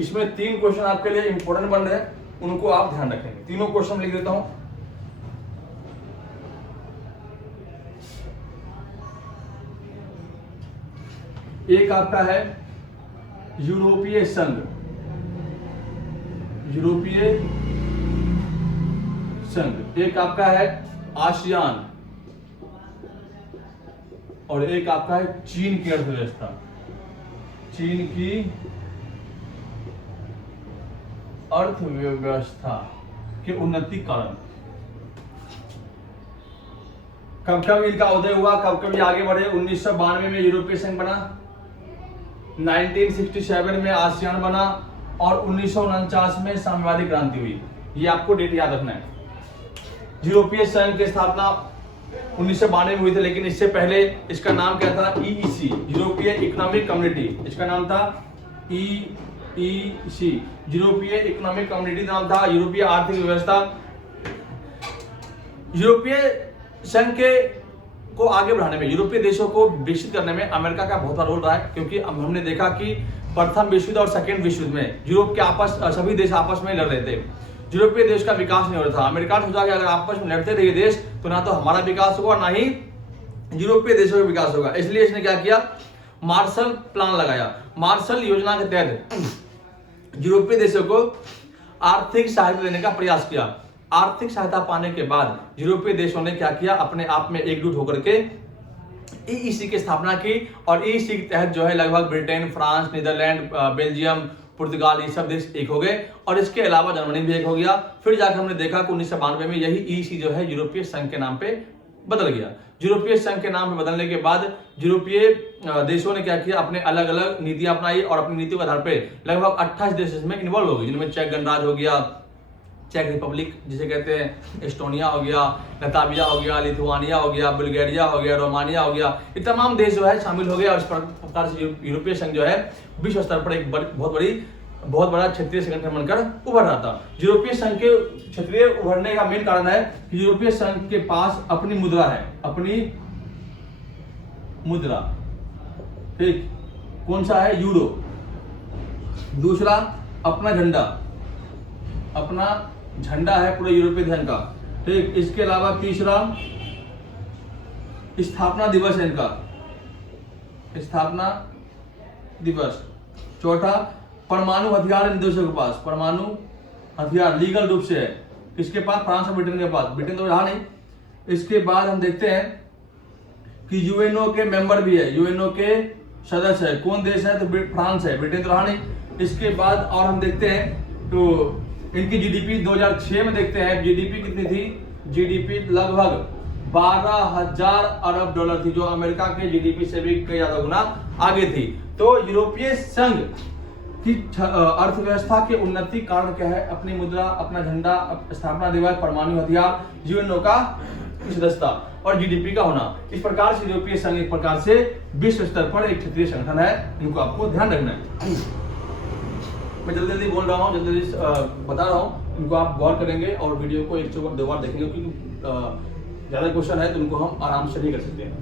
इसमें 3 क्वेश्चन आपके लिए इंपॉर्टेंट बन रहे हैं, उनको आप ध्यान रखेंगे। तीनों क्वेश्चन लिख देता हूं। एक आपका है यूरोपीय संघ, यूरोपीय संघ, एक आपका है आसियान, और एक आपका है चीन की अर्थव्यवस्था, चीन की अर्थव्यवस्था के उन्नति कारण। कब कब इनका उदय हुआ, कब कब ये आगे बढ़े। 1992 में यूरोपीय संघ बना, 1967 में आसियान बना, और 1949 में साम्यवादी क्रांति हुई। ये आपको डेट याद रखना है। यूरोपीय संघ की स्थापना 1992 में हुई थी, लेकिन इससे पहले इसका नाम क्या था? EEC, यूरोपीय इकोनॉमिक कम्युनिटी। इसका नाम था EEC, यूरोपीय इकोनॉमिक कम्युनिटी नाम था, यूरोपीय आर्थिक व्यवस्था। यूरोपीय संघ के को आगे बढ़ाने में, यूरोपीय देशों को विकसित करने में अमेरिका का बहुत बड़ा रोल रहा है, क्योंकि हमने देखा कि प्रथम विश्व युद्ध और सेकेंड विश्व युद्ध में यूरोप के सभी देश आपस में लड़ रहे थे। यूरोपीय देश का विकास नहीं हो रहा था। अमेरिका ने सोचा कि अगर आपस में लड़ते रहे देश तो ना तो हमारा विकास होगा, ना ही यूरोपीय देशों का विकास होगा। इसलिए इसने क्या किया? मार्शल प्लान लगाया। मार्शल योजना के तहत यूरोपीय देशों को आर्थिक सहायता देने का प्रयास किया। आर्थिक सहायता पाने के बाद यूरोपीय देशों ने क्या किया? अपने आप में एकजुट होकर के EEC की स्थापना की, और EEC के तहत जो है लगभग ब्रिटेन, फ्रांस, नीदरलैंड, बेल्जियम, पुर्तगाल, ये सब देश एक हो गए, और इसके अलावा जर्मनी भी एक हो गया। फिर जाकर हमने देखा कि 1992 में यही EEC जो है यूरोपीय संघ के नाम पे बदल गया। यूरोपीय संघ के नाम पे बदलने के बाद यूरोपीय देशों ने क्या किया? अपने अलग अलग नीतियां अपनाई, और अपनी नीतियों के आधार पर लगभग 28 देश इसमें इन्वॉल्व हो गए, जिनमें चेक गणराज्य हो गया, चेक रिपब्लिक जिसे कहते हैं, एस्टोनिया हो गया, लताविया हो गया, लिथुआनिया हो गया, बुल्गारिया हो गया, रोमानिया हो गया। ये तमाम देश जो है शामिल हो गए, और इस प्रकार से यूरोपीय संघ जो है विश्व स्तर पर एक बहुत बड़ा क्षेत्रीय संगठन बनकर उभर रहा था। यूरोपीय संघ के क्षेत्रीय उभरने का मेन कारण है कि यूरोपीय संघ के पास अपनी मुद्रा है, अपनी मुद्रा, ठीक, कौन सा है? यूरो। दूसरा, अपना झंडा, अपना झंडा है पूरे यूरोपीय संघ का, ठीक। इसके अलावा तीसरा, स्थापना दिवस है इनका, स्थापना दिवस। चौथा, परमाणु हथियार इन देशों के पास, परमाणु हथियार लीगल रूप से है। किसके पास? फ्रांस और ब्रिटेन के पास। ब्रिटेन तो रहा नहीं। इसके बाद हम देखते हैं कि यूएनओ के मेंबर भी है, यूएनओ के सदस्य है। कौन देश है? तो फ्रांस है, ब्रिटेन तो रहा नहीं। इसके बाद और हम देखते हैं तो इनकी जीडीपी 2006 में देखते हैं, जीडीपी कितनी थी? जीडीपी लगभग 12,000 अरब डॉलर थी, जो अमेरिका के जीडीपी से भी कई ज्यादा गुना आगे थी। तो यूरोपीय संघ की अर्थव्यवस्था के उन्नति कारण क्या है? अपनी मुद्रा, अपना झंडा, स्थापना दिवस, परमाणु हथियार, यूएनओ का सदस्यता और जीडीपी का होना। इस प्रकार से यूरोपीय संघ एक प्रकार से विश्व स्तर पर एक क्षेत्रीय संगठन है। इनको आपको ध्यान रखना है। मैं जल्दी जल्दी बोल रहा हूँ, जल्दी बता रहा हूँ, इनको आप गौर करेंगे और वीडियो को एक दो बार देखेंगे, क्योंकि ज्यादा क्वेश्चन है तो उनको हम आराम से नहीं कर सकते हैं।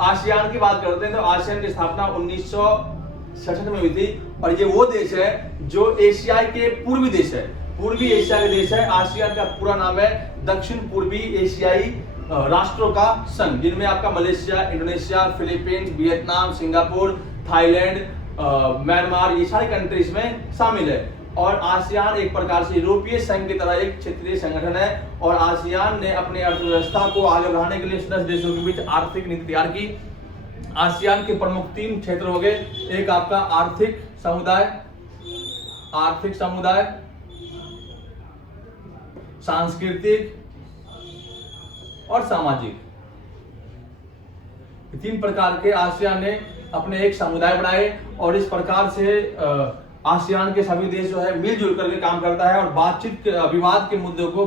आसियान की बात करते हैं तो आसियान की स्थापना 1967 में हुई थी, और ये वो देश है जो एशिया के पूर्वी देश है, पूर्वी एशिया के देश है। आसियान का पूरा नाम है दक्षिण पूर्वी एशियाई राष्ट्रों का संघ, जिनमें आपका Malaysia, Indonesia, Philippines, Vietnam, Singapore, Thailand, Myanmar, ये सारी कंट्रीज में शामिल है। और आसियान एक प्रकार से यूरोपीय संघ की तरह एक क्षेत्रीय संगठन है, और आसियान ने अपनी अर्थव्यवस्था को आगे बढ़ाने के लिए सदस्य देशों के बीच आर्थिक नीति तैयार की। आसियान के प्रमुख 3 क्षेत्र हो गए, एक आपका आर्थिक समुदाय, सांस्कृतिक और सामाजिक। 3 प्रकार के आसियान ने अपने एक समुदाय बनाए, और इस प्रकार से आसियान के सभी देश जो है मिलजुल करके काम करता है, और विवाद के मुद्दों को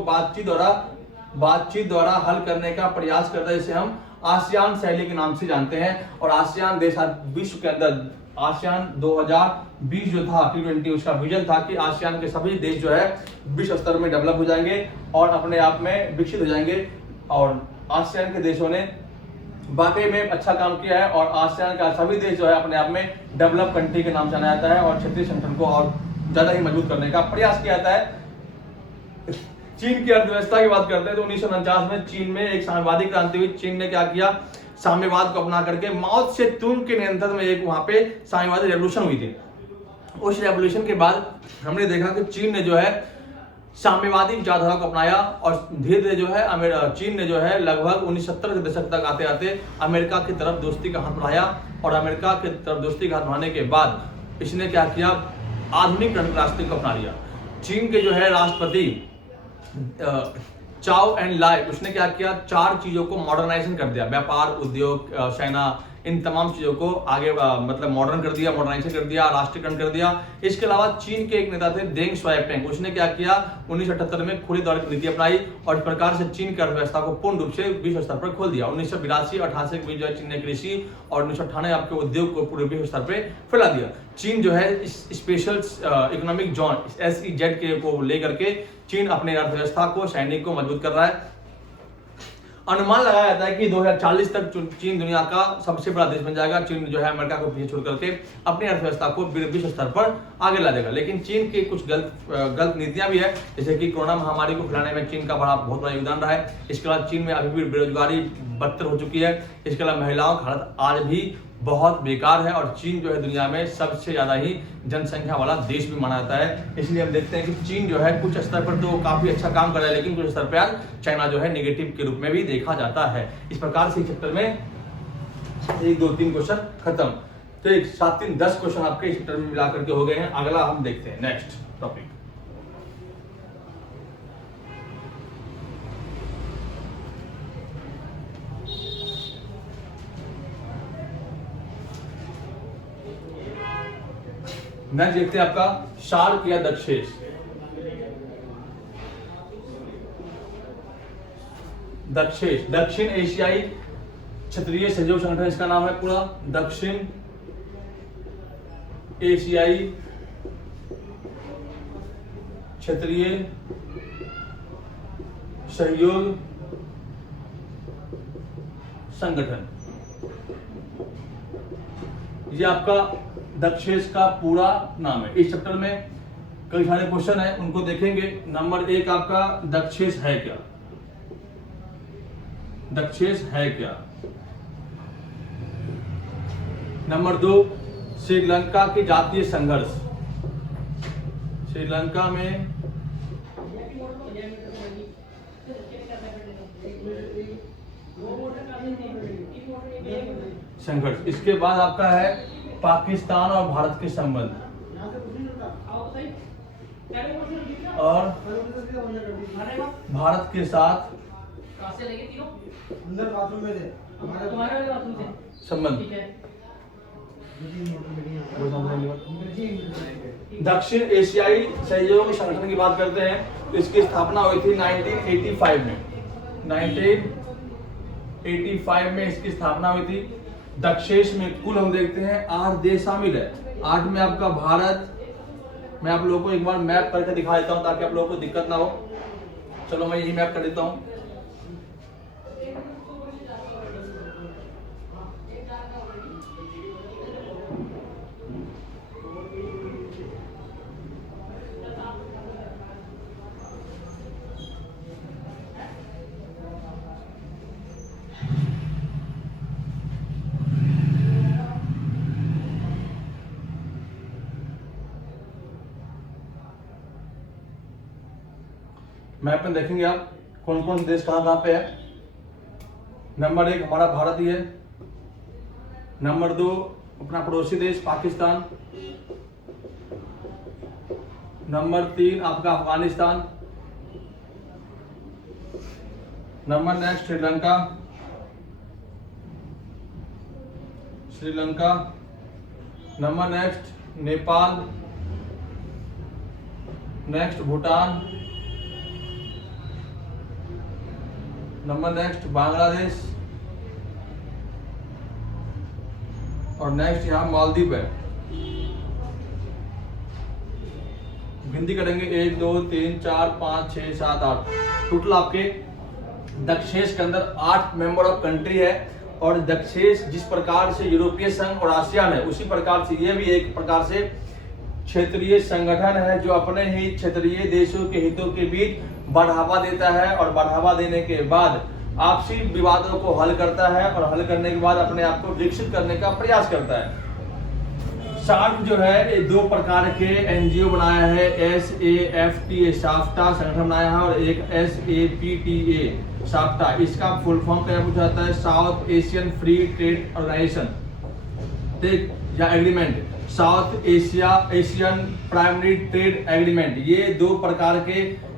बातचीत द्वारा हल करने का प्रयास करता है, जिसे हम आसियान शैली के नाम से जानते हैं। और आसियान देश विश्व के अंदर आसियान 2020 जो था T20, उसका विजन था कि आसियान के सभी देश जो है विश्व स्तर में डेवलप हो जाएंगे और अपने आप में विकसित हो जाएंगे। और आसियान के देशों ने वाकई में अच्छा काम किया है और आसियान का सभी देश जो है अपने आप में डेवलप कंट्री के नाम जाना जाता है और क्षेत्रीय संगठन को और ज्यादा ही मजबूत करने का प्रयास किया जाता है। चीन की अर्थव्यवस्था की बात करते हैं तो 1949 में चीन में एक साम्यवादी क्रांति हुई। चीन ने क्या किया, साम्यवाद को अपना करके माओ से तुंग के नियंत्रण में एक वहां पे साम्यवादी रेवोल्यूशन हुई थी। उस रेवोल्यूशन के बाद हमने देखा कि चीन ने जो है साम्यवादी विचारधारा को अपनाया और धीरे धीरे जो है चीन ने जो है लगभग 1970 के दशक तक आते आते अमेरिका की तरफ दोस्ती का हाथ बढ़ाया और अमेरिका की तरफ दोस्ती का हाथ बढ़ाने के बाद इसने क्या किया, आधुनिक रास्ते को अपना लिया। चीन के जो है राष्ट्रपति चाओ एंड लाई, उसने क्या किया, 4 चीजों को मॉडर्नाइजेशन कर दिया, व्यापार, उद्योग, सेना, इन तमाम चीजों को आगे मतलब मॉडर्न कर दिया, मॉडर्नाइजेशन कर दिया, राष्ट्रीयकरण कर दिया। इसके अलावा चीन के एक नेता थे देंग स्वाइपेंग, उसने क्या किया, 1978 में खुले दौर की नीति अपनाई और इस प्रकार से चीन की अर्थव्यवस्था को पूर्ण रूप से विश्व स्तर पर खोल दिया। 1982-88 के बीच जो है चीन ने कृषि और 1998 आपके उद्योग को पूरे विश्व स्तर पर फैला दिया। चीन जो है स्पेशल इकोनॉमिक जोन SEZ के को लेकर के चीन अपने अर्थव्यवस्था को, सैनिक को मजबूत कर रहा है। अनुमान लगाया जाता है कि 2040 तक चीन दुनिया का सबसे बड़ा देश बन जाएगा। चीन जो है अमेरिका को पीछे छोड़ करके अपनी अर्थव्यवस्था को विश्व स्तर पर आगे ला देगा। लेकिन चीन की कुछ गलत नीतियां भी है, जैसे कि कोरोना महामारी को फैलाने में चीन का बहुत बड़ा योगदान रहा है। इसके अलावा चीन में अभी भी बेरोजगारी बदतर हो चुकी है। इसके अलावा महिलाओं का हालत आज भी बहुत बेकार है और चीन जो है दुनिया में सबसे ज्यादा ही जनसंख्या वाला देश भी माना जाता है। इसलिए हम देखते हैं कि चीन जो है कुछ स्तर पर तो काफी अच्छा काम कर रहा है, लेकिन कुछ स्तर पर आज चाइना जो है नेगेटिव के रूप में भी देखा जाता है। इस प्रकार से इस चैप्टर में 1, 2, 3 क्वेश्चन खत्म। तो 7, 3, 10 क्वेश्चन आपके इस चैप्टर में मिला करके हो गए हैं। अगला हम देखते हैं नेक्स्ट टॉपिक। नेक्स्ट देखते हैं आपका शार्क या दक्षेश। दक्षेश दक्षिण एशियाई क्षेत्रीय सहयोग संगठन इसका नाम है पूरा, दक्षिण एशियाई क्षेत्रीय सहयोग संगठन। ये आपका दक्षेश का पूरा नाम है। इस चैप्टर में कई सारे क्वेश्चन है, उनको देखेंगे। नंबर 1 आपका दक्षेश है क्या, दक्षेश है क्या। नंबर 2 श्रीलंका के जातीय संघर्ष। श्रीलंका में संघर्ष। इसके बाद आपका है पाकिस्तान और भारत के संबंध और भारत के साथ संबंध। दक्षिण एशियाई सहयोग संगठन की बात करते हैं तो इसकी स्थापना हुई थी 1985 में। 1985 में इसकी स्थापना हुई थी। दक्षेश में कुल हम देखते हैं 8 देश शामिल है। 8 में आपका भारत। मैं आप लोगों को एक बार मैप करके दिखा देता हूं ताकि आप लोगों को दिक्कत ना हो। चलो मैं यही मैप कर देता हूं। मैप में देखेंगे आप कौन कौन से देश कहां कहां पे है। नंबर 1 हमारा भारत ही है। नंबर 2 अपना पड़ोसी देश पाकिस्तान। नंबर 3 आपका Afghanistan. Number next Sri Lanka. Sri Lanka. Number next Nepal. Next Bhutan. Number next Bangladesh और नेक्स्ट यहां मालदीव है। गिनती करेंगे 1 2 3 4 5 6 7 8। टोटल आपके दक्षेश के अंदर 8 मेंबर ऑफ कंट्री है और दक्षेश जिस प्रकार से यूरोपीय संघ और आसियान है, उसी प्रकार से ये भी एक प्रकार से क्षेत्रीय संगठन है जो अपने ही क्षेत्रीय देशों के हितों के बीच बढ़ावा देता है और बढ़ावा देने के बाद आपसी विवादों को हल करता है और हल करने के बाद अपने आप को विकसित करने का प्रयास करता है। सार्क जो है 2 प्रकार के एनजीओ बनाया है, SAFTA साफ्टा संगठन बनाया है और एक SAPTA साफ्टा। इसका फुल फॉर्म क्या पूछा जाता है? South Asian free trade organization, ठीक, या agreement, South Asian primary trade agreement. ये 2 प्रकार के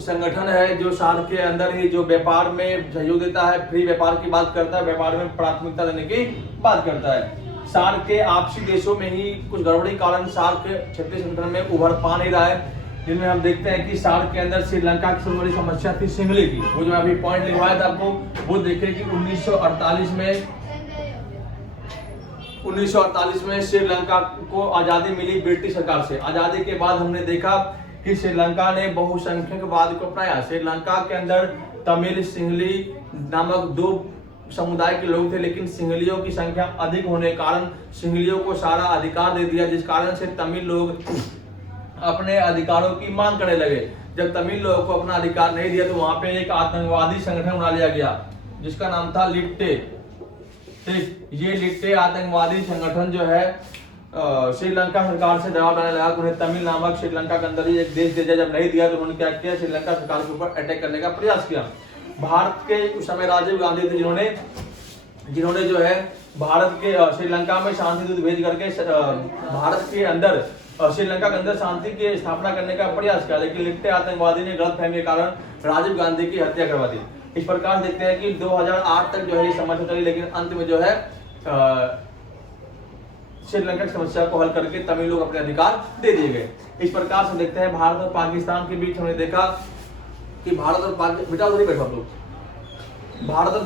संगठन है जो सार्क के अंदर ही जो व्यापार में सहयोग देता है, फ्री व्यापार की बात करता है, व्यापार में प्राथमिकता देने की बात करता है। सार्क के आपसी देशों में ही कुछ गड़बड़ी कारण सार्क क्षेत्रीय संगठन में उभर पा नहीं रहा है, जिनमें हम देखते हैं कि सार्क के अंदर श्रीलंका की सबसे बड़ी समस्या थी सिंगले की। वो जो अभी पॉइंट लिखवाया था आपको, वो देखे कि 1948 में श्रीलंका को आजादी मिली ब्रिटिश सरकार से। आजादी के बाद हमने देखा कि श्रीलंका ने बहुसंख्यकवाद को अपनाया। श्रीलंका के अंदर तमिल, सिंहली नामक 2 समुदाय के लोग थे, लेकिन सिंहलियों की संख्या अधिक होने के कारण सिंहलियों को सारा अधिकार दे दिया, जिस कारण से तमिल लोग अपने अधिकारों की मांग करने लगे। जब तमिल लोगों को अपना अधिकार नहीं दिया तो वहां पे एक आतंकवादी संगठन बना लिया गया जिसका नाम था लिट्टे। ठीक, ये लिट्टे आतंकवादी संगठन जो है श्रीलंका सरकार से दबाव बनाने लगा, उन्हें तमिल नामक श्रीलंका के अंदर ही एक देश दे दिया। जब नहीं दिया तो उन्होंने क्या किया? श्रीलंका सरकार के ऊपर अटैक करने का प्रयास किया। भारत के उस समय राजीव गांधी थे जिन्होंने जो है भारत के श्रीलंका में शांति दूत भेज करके भारत के अंदर श्रीलंका के अंदर शांति की स्थापना करने का प्रयास किया, लेकिन लिट्टे आतंकवादी ने गलतफहमी के कारण राजीव गांधी की हत्या करवा दी। इस प्रकार देखते हैं कि 2008 तक जो है ये समस्या चली, लेकिन अंत में जो है श्रीलंका की समस्या को हल करके तमिल लोग अपने अधिकार दे दिए गए। इस प्रकार से देखते हैं भारत और पाकिस्तान के बीच हमने देखा कि भारत और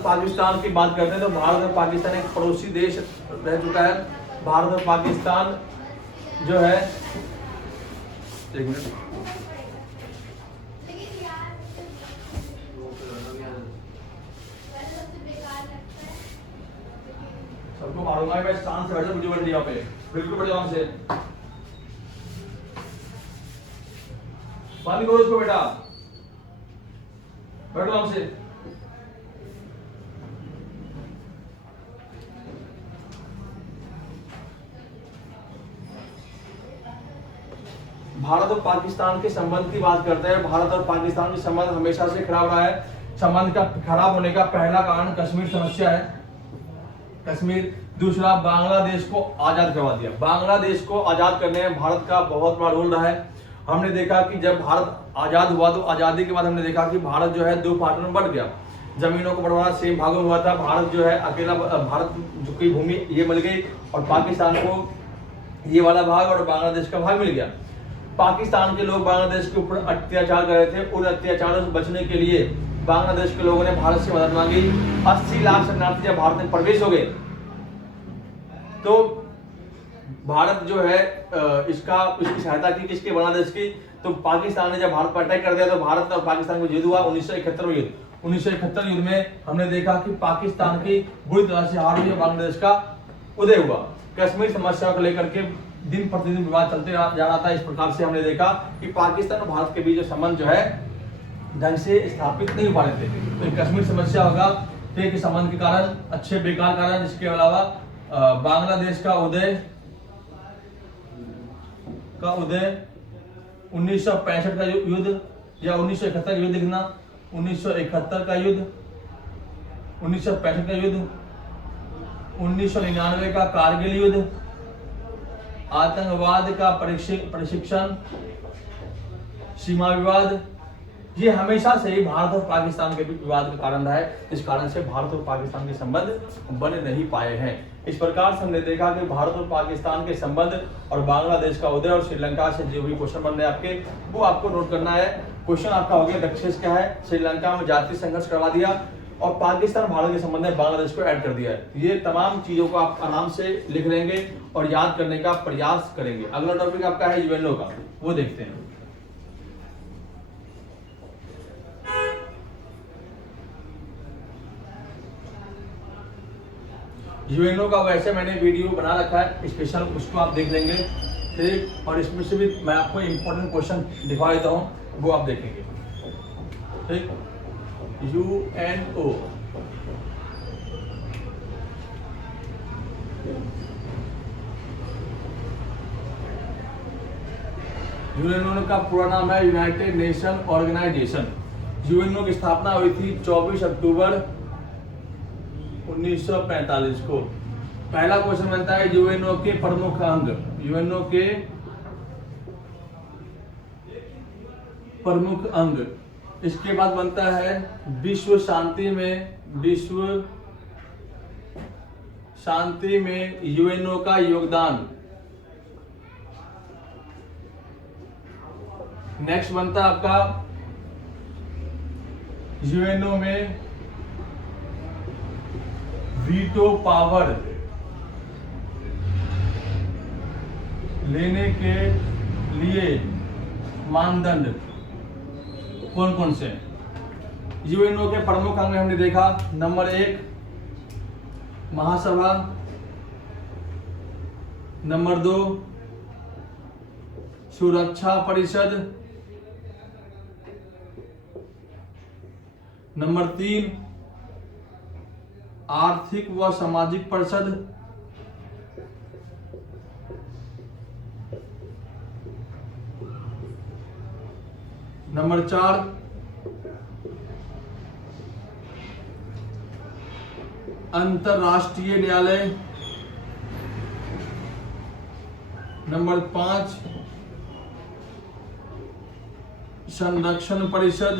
पाकिस्तान की बात करते हैं तो भारत और पाकिस्तान एक पड़ोसी देश रह चुका है। भारत और पाकिस्तान जो है, एक मिनट, सबको मारूंगा मैं, शांत से बैठो, मुझे बैठ यहाँ पे बिल्कुल बैठ जाओ से, बंद करो इसको बेटा, बैठो हमसे। भारत और पाकिस्तान के संबंध की बात करते हैं। भारत और पाकिस्तान के संबंध हमेशा से खराब रहा है। संबंध का खराब होने का पहला कारण कश्मीर समस्या है, कश्मीर। दूसरा, बांग्लादेश को आजाद करवा दिया। बांग्लादेश को आजाद करने में भारत का बहुत बड़ा रोल रहा है। हमने देखा कि जब भारत आजाद हुआ तो आजादी के बाद हमने देखा कि भारत जो है 2 पार्टों में बढ़ गया। जमीनों को बंटवारा सेम भागों में हुआ था। भारत जो है अकेला, भारत जो की भूमि ये मिल गई और पाकिस्तान को ये वाला भाग और बांग्लादेश का भाग मिल गया। पाकिस्तान के लोग बांग्लादेश के ऊपर अत्याचार कर रहे थे। उन अत्याचारों से बचने के लिए बांग्लादेश के लोगों ने भारत से मदद मांगी। 80 लाख शरणार्थी जब भारत में प्रवेश हो गए तो भारत जो है इसकी सहायता की, किसके? बांग्लादेश की। तो पाकिस्तान ने जब भारत पर अटैक कर दिया तो भारत और पाकिस्तान को युद्ध हुआ 1971 में। 1971 युद्ध में हमने देखा कि पाकिस्तान की बुरी तरह से हार हुई, बांग्लादेश का उदय हुआ। कश्मीर समस्या को लेकर के दिन प्रतिदिन विवाद चलते जा रहा था। इस प्रकार से हमने देखा कि पाकिस्तान और भारत के बीच संबंध जो है ढंग से स्थापित नहीं हो पा रहे थे। तो कश्मीर समस्या होगा ठीक संबंध के कारण, अच्छे बेकार कारण। इसके अलावा बांग्लादेश का उदय 1965 का युद्ध या 1971 का युद्ध लिखना, 1971 का युद्ध, 1965 का युद्ध, 1999 का कारगिल युद्ध, आतंकवाद का प्रशिक्षण, सीमा विवाद, ये हमेशा से ही भारत और पाकिस्तान के बीच विवाद का कारण रहा है। इस कारण से भारत और पाकिस्तान के संबंध बन नहीं पाए हैं। इस प्रकार से हमने देखा कि भारत और पाकिस्तान के संबंध और बांग्लादेश का उदय और श्रीलंका से जो भी क्वेश्चन बन रहे हैं आपके, वो आपको नोट करना है। क्वेश्चन आपका हो गया दक्षेश क्या है? श्रीलंका में जातीय संघर्ष करवा दिया और पाकिस्तान भारत के संबंध में बांग्लादेश को ऐड कर दिया है। ये तमाम चीजों को आप आराम से लिख लेंगे और याद करने का प्रयास करेंगे। अगला टॉपिक आपका है यूएनओ का, वो देखते हैं। यूएनओ का वैसे मैंने वीडियो बना रखा है स्पेशल, उसको आप देख लेंगे, ठीक। और इसमें से भी मैं आपको इम्पोर्टेंट क्वेश्चन दिखा देता हूँ, वो आप देखेंगे, ठीक। यूएनओ यूएनओ का पूरा नाम है यूनाइटेड नेशन ऑर्गेनाइजेशन। यूएनओ की स्थापना हुई थी 24 अक्टूबर 1945 को। पहला क्वेश्चन बनता है यूएनओ के प्रमुख अंग, यूएनओ के प्रमुख अंग। इसके बाद बनता है विश्व शांति में यूएनओ का योगदान। नेक्स्ट बनता है आपका यूएनओ में वीटो पावर लेने के लिए मानदंड कौन कौन से? यूएनओ के प्रमुख अंग हमने देखा, नंबर 1 महासभा, नंबर 2 सुरक्षा परिषद, नंबर 3 आर्थिक व सामाजिक परिषद, नंबर 4 अंतरराष्ट्रीय न्यायालय, नंबर 5 संरक्षण परिषद,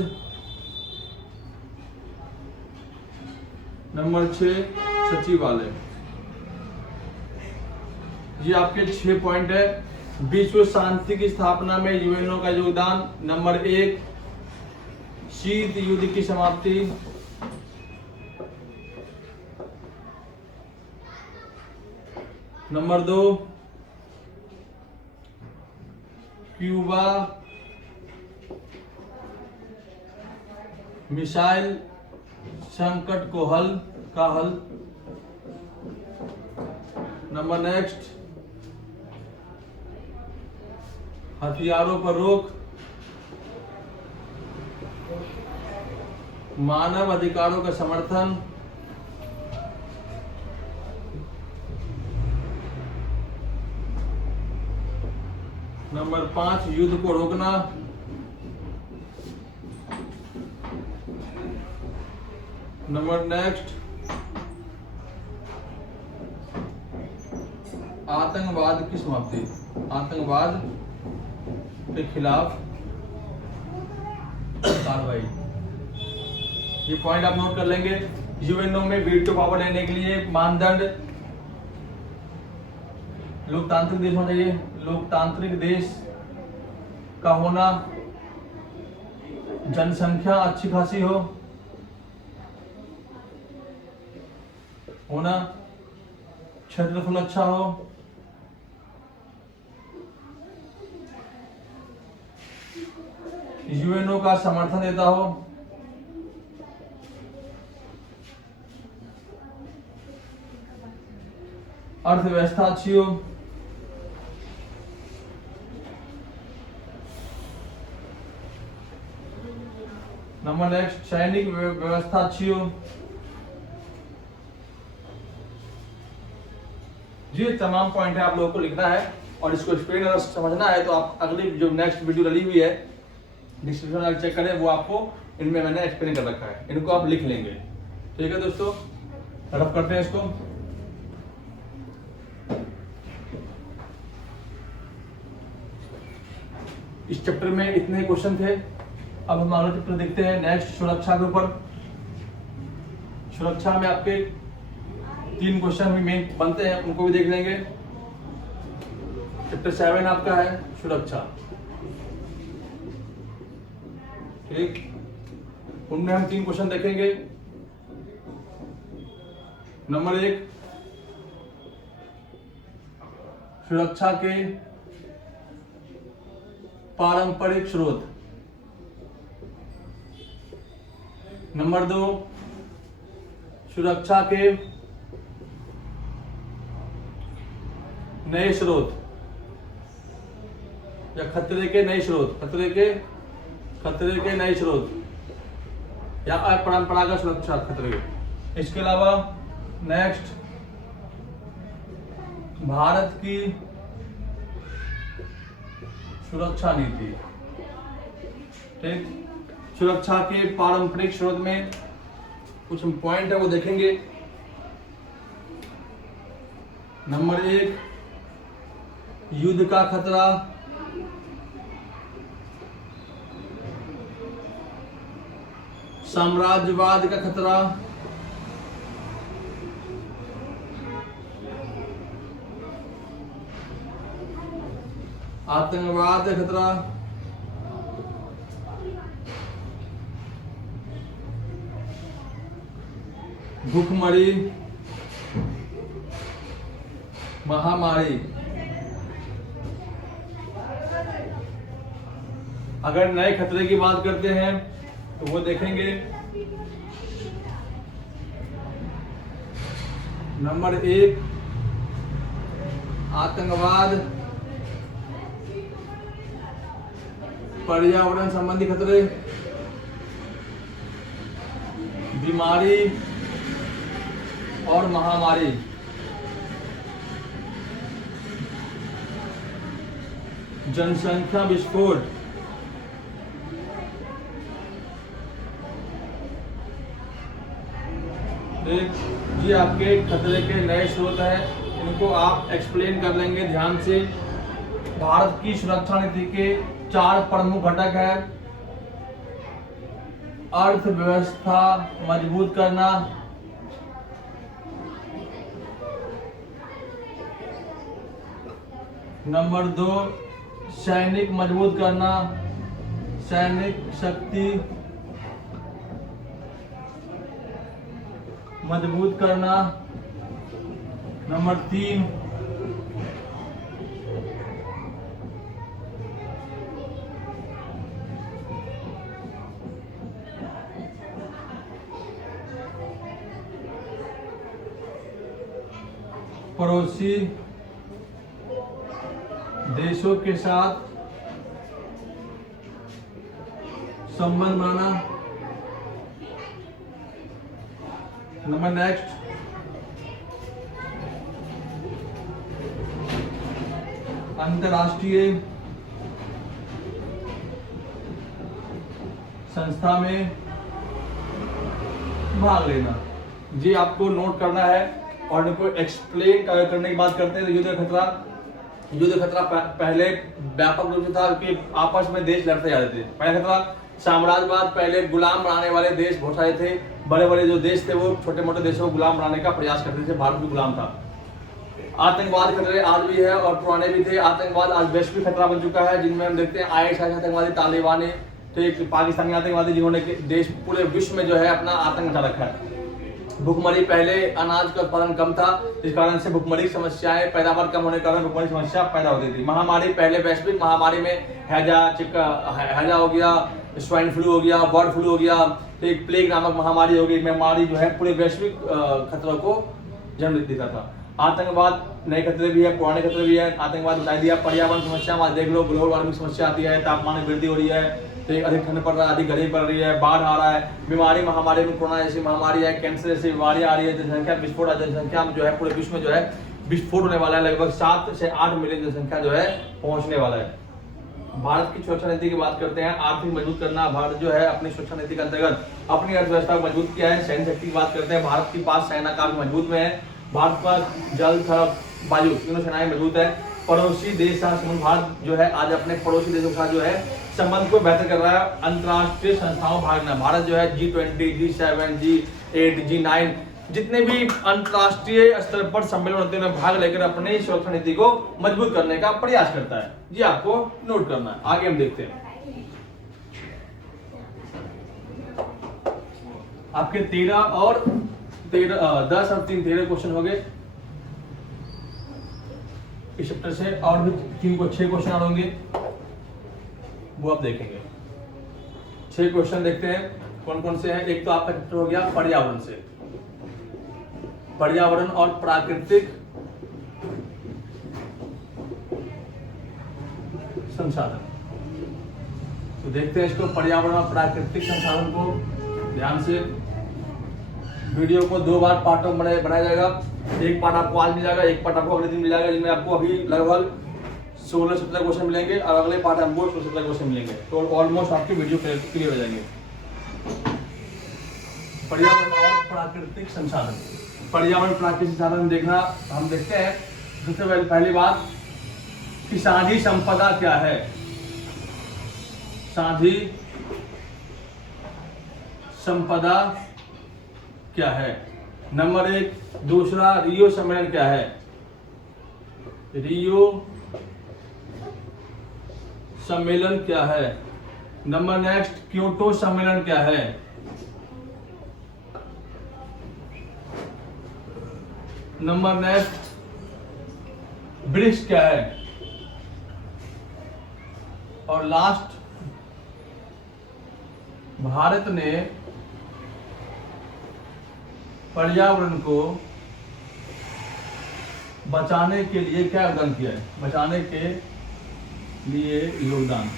नंबर 6 सचिवालय। ये आपके 6 पॉइंट है। विश्व शांति की स्थापना में यूएनओ का योगदान, नंबर 1 शीत युद्ध की समाप्ति, नंबर 2 क्यूबा मिसाइल संकट को हल, नंबर नेक्स्ट हथियारों पर रोक, मानव अधिकारों का समर्थन, नंबर 5 युद्ध को रोकना, नंबर नेक्स्ट आतंकवाद की समाप्ति, आतंकवाद के खिलाफ कार्रवाई। ये पॉइंट आप नोट कर लेंगे। यूएनओ में वीटो पावर लेने के लिए मानदंड लोकतांत्रिक देश होना चाहिए, लोकतांत्रिक देश का होना, जनसंख्या अच्छी खासी होना, क्षेत्रफल अच्छा हो, यूएनओ का समर्थन देता हो, अर्थव्यवस्था अच्छी हो, नंबर नेक्स्ट सैनिक व्यवस्था अच्छी हो। ये तमाम पॉइंट है आप लोगों को लिखना है और इसको एक्सप्लेन अगर समझना है तो आप अगली जो नेक्स्ट वीडियो डली हुई है डिस्क्रिप्शन में चेक करें, वो आपको इनमें मैंने एक्सप्लेन कर रखा है, इनको आप लिख लेंगे। ठीक है दोस्तों, रफ करते हैं इसको। इस चैप्टर में इतने क्वेश्चन थे। अब हम अगला चैप्टर देखते हैं नेक्स्ट, सुरक्षा के ऊपर। सुरक्षा में आपके 3 क्वेश्चन भी मेन बनते हैं, उनको भी देख लेंगे। चैप्टर 7 आपका है सुरक्षा, ठीक। उनमें हम 3 क्वेश्चन देखेंगे। नंबर 1 सुरक्षा के पारंपरिक स्रोत, नंबर 2 सुरक्षा के नए स्रोत या खतरे के नए स्रोत, खतरे के नए स्रोत या अपरंपरागत सुरक्षा खतरे। इसके अलावा नेक्स्ट, भारत की सुरक्षा नीति। ठीक, सुरक्षा के पारंपरिक स्रोत में कुछ पॉइंट है वो देखेंगे। नंबर 1, युद्ध का खतरा, साम्राज्यवाद का खतरा, आतंकवाद का खतरा, भूखमरी, महामारी। अगर नए खतरे की बात करते हैं तो वो देखेंगे। नंबर 1, आतंकवाद, पर्यावरण संबंधी खतरे, बीमारी और महामारी। जनसंख्या विस्फोट, जी आपके खतरे के नए स्रोत हैं, इनको आप एक्सप्लेन कर लेंगे ध्यान से। भारत की सुरक्षा नीति के 4 प्रमुख घटक हैं। अर्थव्यवस्था मजबूत करना, नंबर 2, सैनिक मजबूत करना, सैनिक शक्ति मजबूत करना, नंबर 3, पड़ोसी देशों के साथ संबंध बनाना, नंबर नेक्स्ट, अंतर्राष्ट्रीय संस्था में भाग लेना। जी आपको नोट करना है और इनको एक्सप्लेन करने की बात करते हैं। तो युद्ध खतरा पहले व्यापक रूप से था कि आपस में देश लड़ते जा रहे थे। पहला खतरा साम्राज्यवाद, पहले गुलाम बनाने वाले देश बहुत सारे थे। बड़े बड़े जो देश थे वो छोटे मोटे देशों को गुलाम बनाने का प्रयास करते थे। भारत भी गुलाम था। आतंकवाद खतरे आज भी है और पुराने भी थे। आतंकवाद आज वैश्विक खतरा बन चुका है, जिनमें हम देखते हैं IS आतंकवादी, तालिबानी, तो पाकिस्तानी आतंकवादी, जिन्होंने देश पूरे विश्व में जो है अपना आतंक मचा रखा है। भुखमरी, पहले अनाज का उत्पादन कम था, इस कारण से भुखमरी समस्याएं, पैदावार कम होने के कारण भुखमरी समस्या पैदा होती थी। महामारी, पहले वैश्विक महामारी में हैजा हो गया, स्वाइन फ्लू हो गया, बर्ड फ्लू हो गया, तो एक प्लेग नामक महामारी हो गई। महामारी जो है पूरे वैश्विक खतरों को जन्म देता था। आतंकवाद, नए खतरे भी है, पुराने खतरे भी है। आतंकवाद बता दिया। पर्यावरण समस्या देख लो, ग्लोबल वार्मिंग समस्या आती है, तापमान में वृद्धि हो रही है, तो अधिक ठंड पड़ रहा है, अधिक गर्मी पड़ रही है, बाढ़ आ रहा है। बीमारी, महामारी में कोरोना जैसी महामारी है, कैंसर जैसी बीमारियां आ रही है। जनसंख्या विस्फोट, जनसंख्या जो है पूरे विश्व में जो है विस्फोट होने वाला है। लगभग 7 से 8 मिलियन जनसंख्या जो है पहुंचने वाला है। भारत की सुरक्षा नीति की बात करते हैं। आर्थिक मजबूत करना। भारत जो है अपनी सुरक्षा नीति के अंतर्गत अपनी अर्थव्यवस्था को मजबूत किया है। सैन्य शक्ति की बात करते हैं। भारत के पास सेना काफी मजबूत में है। भारत का जल, थल, वायु तीनों सेनाएं मजबूत है। पड़ोसी देश भारत जो है आज अपने पड़ोसी देशों के साथ जो है संबंध को बेहतर कर रहा है। अंतर्राष्ट्रीय संस्थाओं भाग लेना। भारत जो है G20, G7, G8, G9 जितने भी अंतर्राष्ट्रीय स्तर पर सम्मेलन होते हैं भाग लेकर अपनी सुरक्षा नीति को मजबूत करने का प्रयास करता है। जी आपको नोट करना है। आगे हम देखते हैं। आपके 13 और 10 और 3 13 क्वेश्चन हो गए इस चैप्टर से, और भी 6 क्वेश्चन और होंगे, वो आप देखेंगे। 6 क्वेश्चन देखते हैं कौन कौन से हैं। एक तो आपका चैप्टर हो गया पर्यावरण से, पर्यावरण और प्राकृतिक संसाधन। तो देखते हैं इसको, पर्यावरण और प्राकृतिक संसाधन को ध्यान से। वीडियो को 2 बार पार्टों में बनाया जाएगा। एक पार्ट आपको आज मिल जाएगा, एक पार्ट आपको अगले दिन मिल जाएगा, जिनमें आपको अभी लगभग 16-17 क्वेश्चन मिलेंगे और अगले पार्ट हमको 16-17 क्वेश्चन मिलेंगे। तो ऑलमोस्ट आपकी वीडियो क्लियर हो जाएंगे। पर्यावरण और प्राकृतिक संसाधन। पर्यावरण प्राकृतिक संसाधन देखना, हम देखते हैं सबसे पहली बात कि साझी संपदा क्या है। साझी संपदा क्या है, नंबर 1। दूसरा, रियो सम्मेलन क्या है। रियो सम्मेलन क्या है। नंबर नेक्स्ट, क्योटो सम्मेलन क्या है। नंबर नेक्स्ट, ब्रिक्स क्या है। और लास्ट, भारत ने पर्यावरण को बचाने के लिए क्या योगदान किया है। बचाने के लिए योगदान,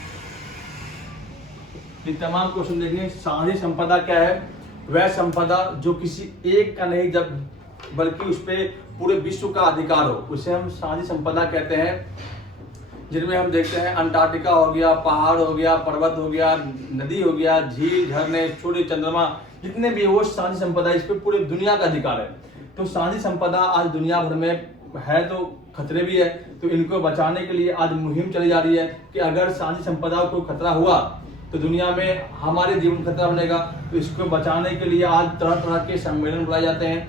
ये तमाम क्वेश्चन देखेंगे। साझी संपदा क्या है, वह संपदा जो किसी एक का नहीं, जब बल्कि उस पर पूरे विश्व का अधिकार हो, उसे हम साझी संपदा कहते हैं। जिनमें हम देखते हैं अंटार्कटिका हो गया, पहाड़ हो गया, पर्वत हो गया, नदी हो गया, झील, झरने, सूर्य, चंद्रमा, जितने भी वो साझी संपदा, इस पर पूरे दुनिया का अधिकार है। तो साझी संपदा आज दुनिया भर में है, तो खतरे भी है। तो इनको बचाने के लिए आज मुहिम चली जा रही है कि अगर साझी संपदा को खतरा हुआ तो दुनिया में हमारे जीवन खतरा बनेगा। तो इसको बचाने के लिए आज तरह तरह के सम्मेलन बुलाए जाते हैं।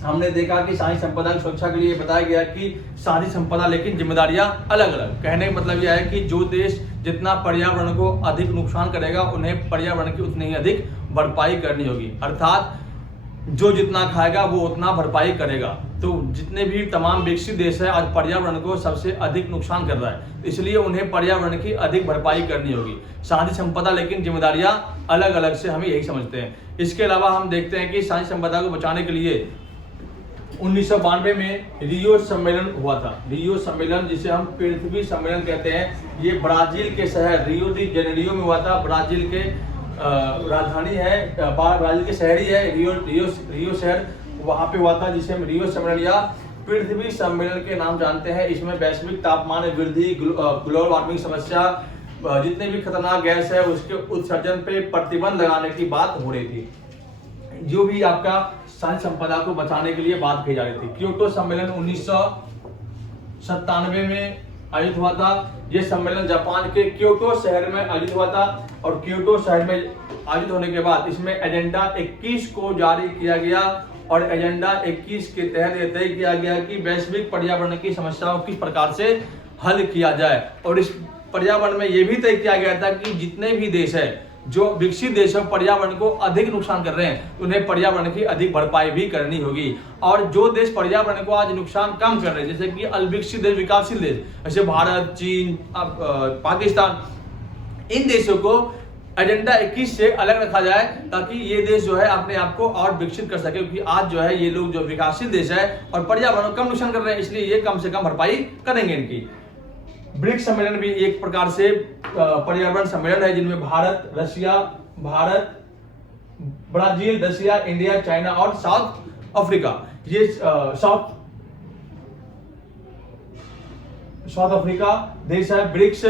हमने देखा कि साझी संपदा की सुरक्षा के लिए बताया गया कि साझी संपदा लेकिन जिम्मेदारियां अलग अलग। कहने का मतलब यह है कि जो देश जितना पर्यावरण को अधिक नुकसान करेगा, उन्हें पर्यावरण की उतनी ही अधिक भरपाई करनी होगी। अर्थात जो जितना खाएगा वो उतना भरपाई करेगा। तो जितने भी तमाम विकसित देश है आज पर्यावरण को सबसे अधिक नुकसान कर रहा है, इसलिए उन्हें पर्यावरण की अधिक भरपाई करनी होगी। साझी संपदा लेकिन जिम्मेदारियां अलग अलग से, हमें यही समझते हैं। इसके अलावा हम देखते हैं कि साझी संपदा को बचाने के लिए 1992 में रियो सम्मेलन हुआ था। रियो सम्मेलन, जिसे हम पृथ्वी सम्मेलन कहते हैं, ये ब्राजील के शहर रियो डी जेनेरियो में हुआ था। ब्राजील के राजधानी है, ब्राजील के शहरी है रियो शहर, वहां पे हुआ था, जिसे हम रियो सम्मेलन या पृथ्वी सम्मेलन के नाम जानते हैं। इसमें वैश्विक तापमान में वृद्धि, ग्लोबल वार्मिंग समस्या, जितने भी खतरनाक गैस है उसके उत्सर्जन पे प्रतिबंध लगाने की बात हो रही थी। जो भी आपका साझी संपदा को बचाने के लिए बात की जा रही थी। क्योटो सम्मेलन 1997 में आयोजित हुआ था। यह सम्मेलन जापान के क्योटो शहर में आयोजित हुआ था और क्योटो शहर में आयोजित होने के बाद इसमें एजेंडा 21 को जारी किया गया और एजेंडा 21 के तहत यह तय किया गया कि वैश्विक पर्यावरण की समस्याओं किस प्रकार से हल किया जाए। और इस पर्यावरण में यह भी तय किया गया था कि जितने भी देश है जो विकसित देश है पर्यावरण को अधिक नुकसान कर रहे हैं, उन्हें पर्यावरण की अधिक भरपाई भी करनी होगी। और जो देश पर्यावरण को आज नुकसान कम कर रहे हैं, जैसे कि अविकसित देश, विकासशील देश, जैसे भारत, चीन, पाकिस्तान, इन देशों को एजेंडा 21 से अलग रखा जाए ताकि ये देश जो है अपने आप को और विकसित कर सके। क्योंकि आज जो है ये लोग जो विकासशील देश है और पर्यावरण को कम नुकसान कर रहे हैं, इसलिए ये कम से कम भरपाई करेंगे इनकी। ब्रिक्स सम्मेलन भी एक प्रकार से पर्यावरण सम्मेलन है, जिनमें Bharat, Brazil, Russia, India, China और साउथ अफ्रीका, ये साउथ अफ्रीका देश है। ब्रिक्स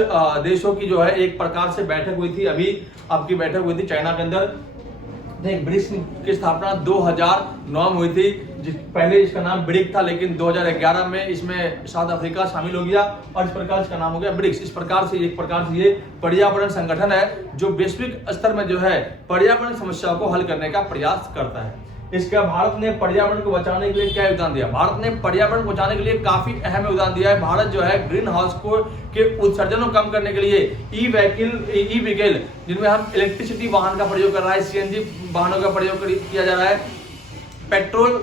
देशों की जो है एक प्रकार से बैठक हुई थी, अभी आपकी बैठक हुई थी चाइना के अंदर। ब्रिक्स की स्थापना 2009 में हुई थी। पहले इसका नाम ब्रिक था, लेकिन 2011 में इसमें साउथ अफ्रीका शामिल हो गया और इस प्रकार इसका नाम हो गया ब्रिक्स। इस प्रकार से एक प्रकार से ये पर्यावरण संगठन है जो वैश्विक स्तर में जो है पर्यावरण समस्याओं को हल करने का प्रयास करता है। इसका भारत ने पर्यावरण को बचाने के लिए क्या योगदान दिया? भारत ने पर्यावरण को बचाने के लिए काफी अहम योगदान दिया है। भारत जो है ग्रीन हाउस के उत्सर्जन को कम करने के लिए ई व्हीकल, जिनमें हम इलेक्ट्रिसिटी वाहन का प्रयोग कर रहा है, सीएनजी वाहनों का प्रयोग किया जा रहा है, पेट्रोल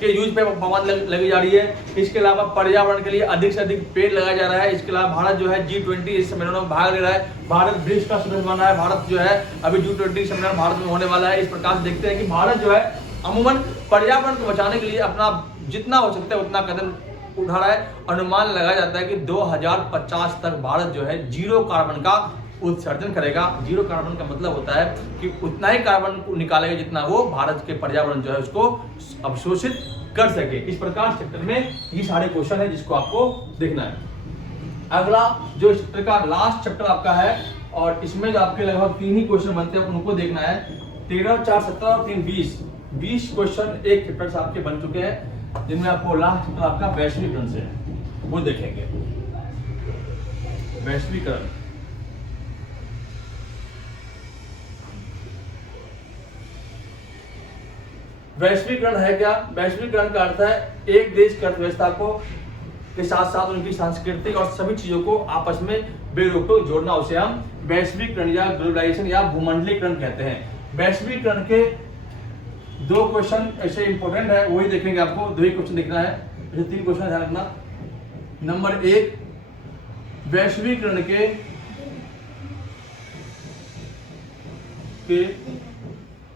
के यूज पे पाबंदी लगी जा रही है। इसके अलावा पर्यावरण के लिए अधिक से अधिक पेड़ लगाया जा रहा है। इसके अलावा भारत जो है G20 इस सम्मेलन में भाग ले रहा है। भारत ब्रिक्स का सदस्य बना है। भारत जो है अभी G20 सम्मेलन भारत में होने वाला है। इस प्रकार से देखते हैं कि भारत जो है अमूमन पर्यावरण को बचाने के लिए अपना जितना हो सकता है उतना कदम उठा रहा है। अनुमान लगाया जाता है कि 2050 तक भारत जो है जीरो कार्बन का उत्सर्जन करेगा। जीरो कार्बन का मतलब होता है कि उतना ही कार्बन को निकालेगा जितना वो भारत के पर्यावरण जो है उसको अवशोषित कर सके। इस प्रकार चैप्टर में ये सारे क्वेश्चन है जिसको आपको देखना है। अगला जो इस चैप्टर का लास्ट चैप्टर आपका है और इसमें जो आपके लगभग 3 ही क्वेश्चन बनते हैं उनको देखना है। 13, 4, 17 और 3, 20 क्वेश्चन एक चैप्टर से आपके बन चुके हैं, जिनमें आपको लास्ट चैप्टर आपका वैश्वीकरण से है, वो देखेंगे। वैश्वीकरण, वैश्वीकरण है क्या? वैश्वीकरण का अर्थ है एक देश की अर्थव्यवस्था को के साथ साथ उनकी संस्कृति और सभी चीजों को आपस में बेरोक-टोक जोड़ना, उसे हम वैश्वीकरण या ग्लोबलाइजेशन या भूमंडलीकरण कहते हैं। वैश्वीकरण के 2 क्वेश्चन ऐसे इंपॉर्टेंट है, वही देखेंगे आपको। 2 ही क्वेश्चन देखना है, ऐसे 3 क्वेश्चन ध्यान रखना। नंबर 1, वैश्वीकरण के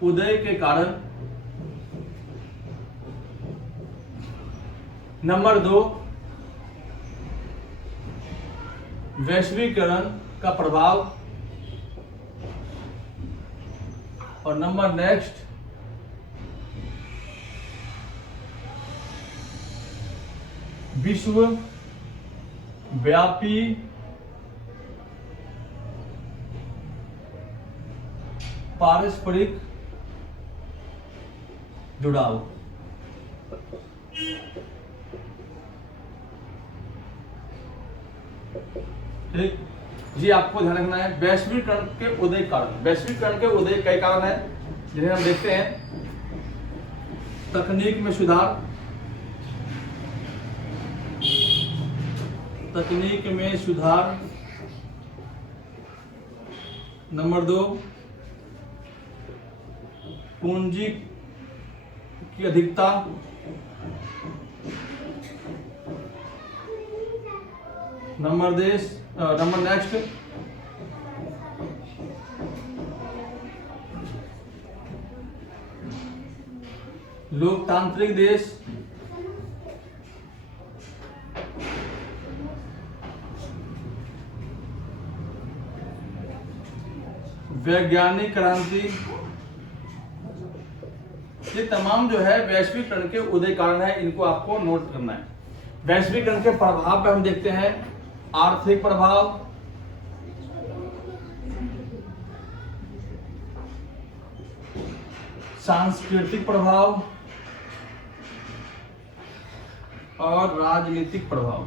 उदय के कारण। नंबर 2, वैश्वीकरण का प्रभाव। और नंबर नेक्स्ट, विश्व व्यापी पारस्परिक जुड़ाव। ठीक, ये आपको ध्यान रखना है। वैश्वीकरण के उदय कारण, वैश्वीकरण के उदय कई कारण है जिन्हें हम देखते हैं। तकनीक में सुधार, तकनीक में सुधार। नंबर 2, पूंजी की अधिकता। नंबर नेक्स्ट, लोकतांत्रिक देश। वैज्ञानिक क्रांति। ये तमाम जो है वैश्वीकरण के उदय कारण है, इनको आपको नोट करना है। वैश्वीकरण के प्रभाव पे हम देखते हैं। आर्थिक प्रभाव, सांस्कृतिक प्रभाव और राजनीतिक प्रभाव।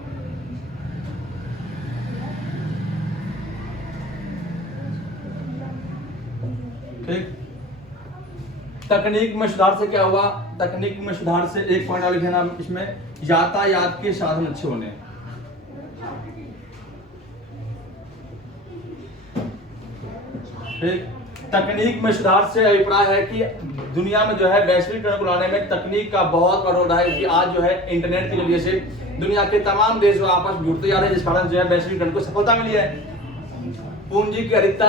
ठीक, तकनीक में सुधार से क्या हुआ? तकनीक में सुधार से एक पॉइंट और लिखना इसमें, यातायात के साधन अच्छे होने। ठीक, तकनीक में सुधार से अभिप्राय है कि दुनिया में जो है वैश्वीकरण को लाने में तकनीक का बहुत बड़ा रोल है, कि आज जो है इंटरनेट के जरिए से दुनिया के तमाम देश जो आपस में जुड़ते जा रहे हैं, जिस कारण जो है वैश्वीकरण को सफलता मिली है। पूंजी की अधिकता,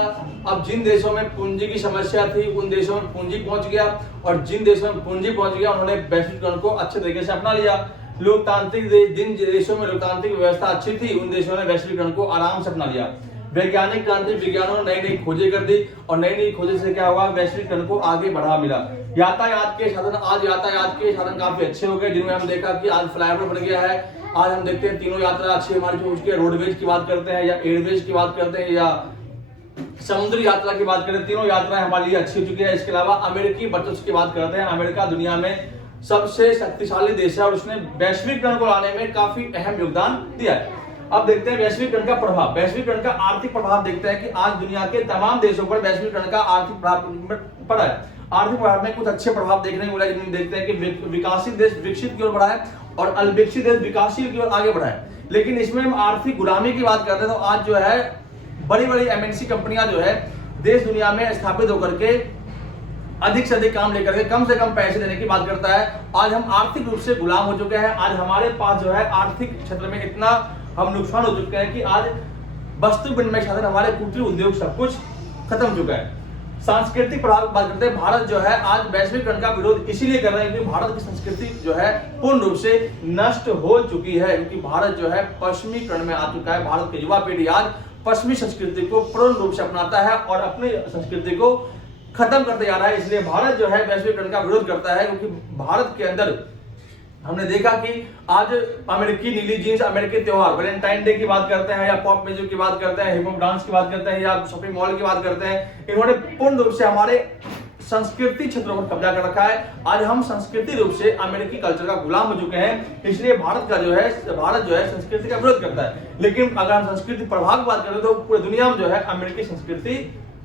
अब जिन देशों में पूंजी की समस्या थी उन देशों में पूंजी पहुंच गया, और जिन देशों में पूंजी पहुंच गया उन्होंने वैश्वीकरण को अच्छे तरीके से अपना लिया। लोकतांत्रिक जिन देशों में लोकतांत्रिक व्यवस्था अच्छी थी उन देशों ने वैश्वीकरण को आराम से अपना लिया। वैज्ञानिक क्रांति, विज्ञानों ने नई नई खोजें कर दी और नई नई खोजें से क्या हुआ? वैश्वीकरण को आगे बढ़ा मिला। यातायात के साधन, आज यातायात के साधन काफी अच्छे हो गए, जिनमें हम देखा कि आज फ्लाईओवर बन गया है। आज हम देखते हैं तीनों यात्रा अच्छी हमारी जो उसके रोडवेज की बात करते हैं या एयरवेज की बात करते हैं या समुद्री यात्रा की बात करें, तीनों यात्राएं हमारे लिए अच्छी हो चुकी है। इसके अलावा अमेरिकी वर्चस्व की बात करते हैं। अमेरिका दुनिया में सबसे शक्तिशाली देश है और उसने वैश्वीकरण को लाने में काफी अहम योगदान दिया है। अब देखते हैं वैश्वीकरण का प्रभाव। वैश्वीकरण का आर्थिक प्रभाव देखते हैं कि आज दुनिया के तमाम देशों पर वैश्वीकरण का आर्थिक प्रभाव पड़ा है। आर्थिक प्रभाव में कुछ अच्छे प्रभाव देखने को मिला, जिनमें देखते हैं कि विकासित देश विकसित की ओर बढ़ा है और अविकसित देश विकासशील की ओर आगे बढ़ा है। लेकिन इसमें हम आर्थिक गुलामी की बात करते हैं तो आज जो है बड़ी बड़ी एमएनसी कंपनियां जो है देश दुनिया में स्थापित होकर के अधिक से अधिक काम लेकर के कम से कम पैसे देने की बात करता है। आज हम आर्थिक रूप से गुलाम हो चुके हैं। आज हमारे पास जो है आर्थिक क्षेत्र में इतना हम नुकसान हो चुके हैं कि आज वस्तु विनिमय साधन, हमारे कुटीर उद्योग सब कुछ खत्म हो चुका है। सांस्कृतिक प्रभाव की बात करते हैं। भारत जो है आज वैश्वीकरण का विरोध इसीलिए कर रहा है क्योंकि भारत की संस्कृति जो है पूर्ण रूप से नष्ट हो चुकी है, क्योंकि भारत जो है पश्चिमीकरण में आ चुका है। भारत की युवा पीढ़ी आज पश्चिमी संस्कृति को पूर्ण रूप से अपनाता है और अपनी संस्कृति को खत्म करते जा रहा है। इसलिए भारत जो है वैश्वीकरण का विरोध करता है, क्योंकि भारत के अंदर हमने देखा कि आज अमेरिकी नीली जीन्स, अमेरिकी त्योहार, वैलेंटाइन डे की बात करते हैं या पॉप म्यूजिक की बात करते हैं, हिप हॉप डांस की बात करते हैं या शॉपिंग मॉल की बात करते हैं, इन्होंने पूर्ण रूप से हमारे संस्कृति क्षेत्रों पर कब्जा कर रखा है। आज हम संस्कृति रूप से अमेरिकी कल्चर का गुलाम हो चुके हैं। इसलिए भारत जो है संस्कृति का विरोध करता है। लेकिन अगर हम संस्कृति प्रभाव की बात करें तो पूरी दुनिया में जो है अमेरिकी संस्कृति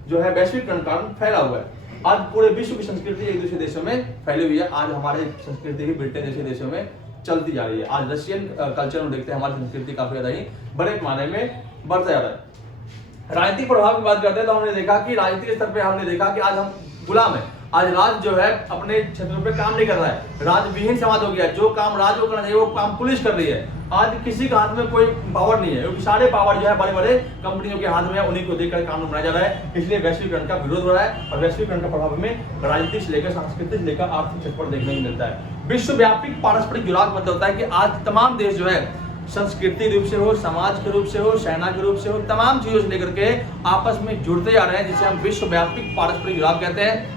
जो है वैश्वीकरण का कारण फैला हुआ है। आज पूरे विश्व की संस्कृति एक दूसरे देशों में फैली हुई है। आज हमारे संस्कृति भी ब्रिटेन जैसे देशों में चलती जा रही है। आज रशियन कल्चर में देखते हैं हमारी संस्कृति काफी ज्यादा ही बड़े पैमाने में बढ़ता जा रहा है। राजनीतिक प्रभाव की बात करते हैं तो हमने देखा कि राजनीतिक स्तर पर हमने देखा कि आज हम गुलाम है। आज राज जो है अपने क्षेत्रों पे काम नहीं कर रहा है, राज विहीन समाज हो गया। जो काम राज को करना चाहिए वो काम पुलिस कर रही है। आज किसी के हाथ में कोई पावर नहीं है, क्योंकि सारे पावर जो है बड़े बड़े कंपनियों के हाथ में है, उन्हीं को देखकर कानून बनाया जा रहा है। इसलिए वैश्वीकरण का विरोध हो रहा है और वैश्वीकरण का प्रभाव हमें राजनीति से लेकर संस्कृति से लेकर आर्थिक क्षेत्र पर देखने को मिलता है। विश्वव्यापी पारस्परिक जुड़ाव मतलब होता है कि आज तमाम देश जो है संस्कृति रूप से हो, समाज के रूप से हो, सेना के रूप से हो, तमाम चीजों से लेकर के आपस में जुड़ते जा रहे हैं, जिसे हम विश्वव्यापी पारस्परिक जुड़ाव कहते हैं।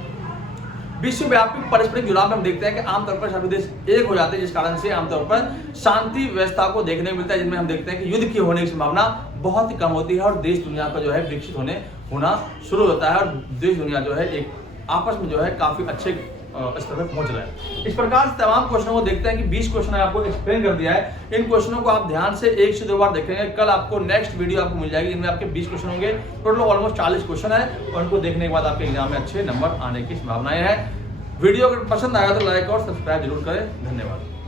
विश्वव्यापी पारस्परिक जुड़ाव में हम देखते हैं कि आमतौर पर सभी देश एक हो जाते हैं, जिस कारण से आमतौर पर शांति व्यवस्था को देखने को मिलता है, जिनमें हम देखते हैं कि युद्ध की होने की संभावना बहुत ही कम होती है और देश दुनिया का जो है विकसित होना शुरू होता है और देश दुनिया जो है एक आपस में जो है काफी अच्छे स्तर पर पहुंच रहा है। इस प्रकार से तमाम क्वेश्चनों को देखते हैं कि 20 क्वेश्चन आपको एक्सप्लेन कर दिया है। इन क्वेश्चनों को आप ध्यान से 1 से 2 बार देखेंगे। कल आपको नेक्स्ट वीडियो आपको मिल जाएगी, इनमें आपके 20 क्वेश्चन होंगे। टोटल ऑलमोस्ट 40 क्वेश्चन है और उनको देखने के बाद आपके एग्जाम में अच्छे नंबर आने की संभावनाएं हैं। वीडियो अगर पसंद आया तो लाइक और सब्सक्राइब जरूर करें। धन्यवाद।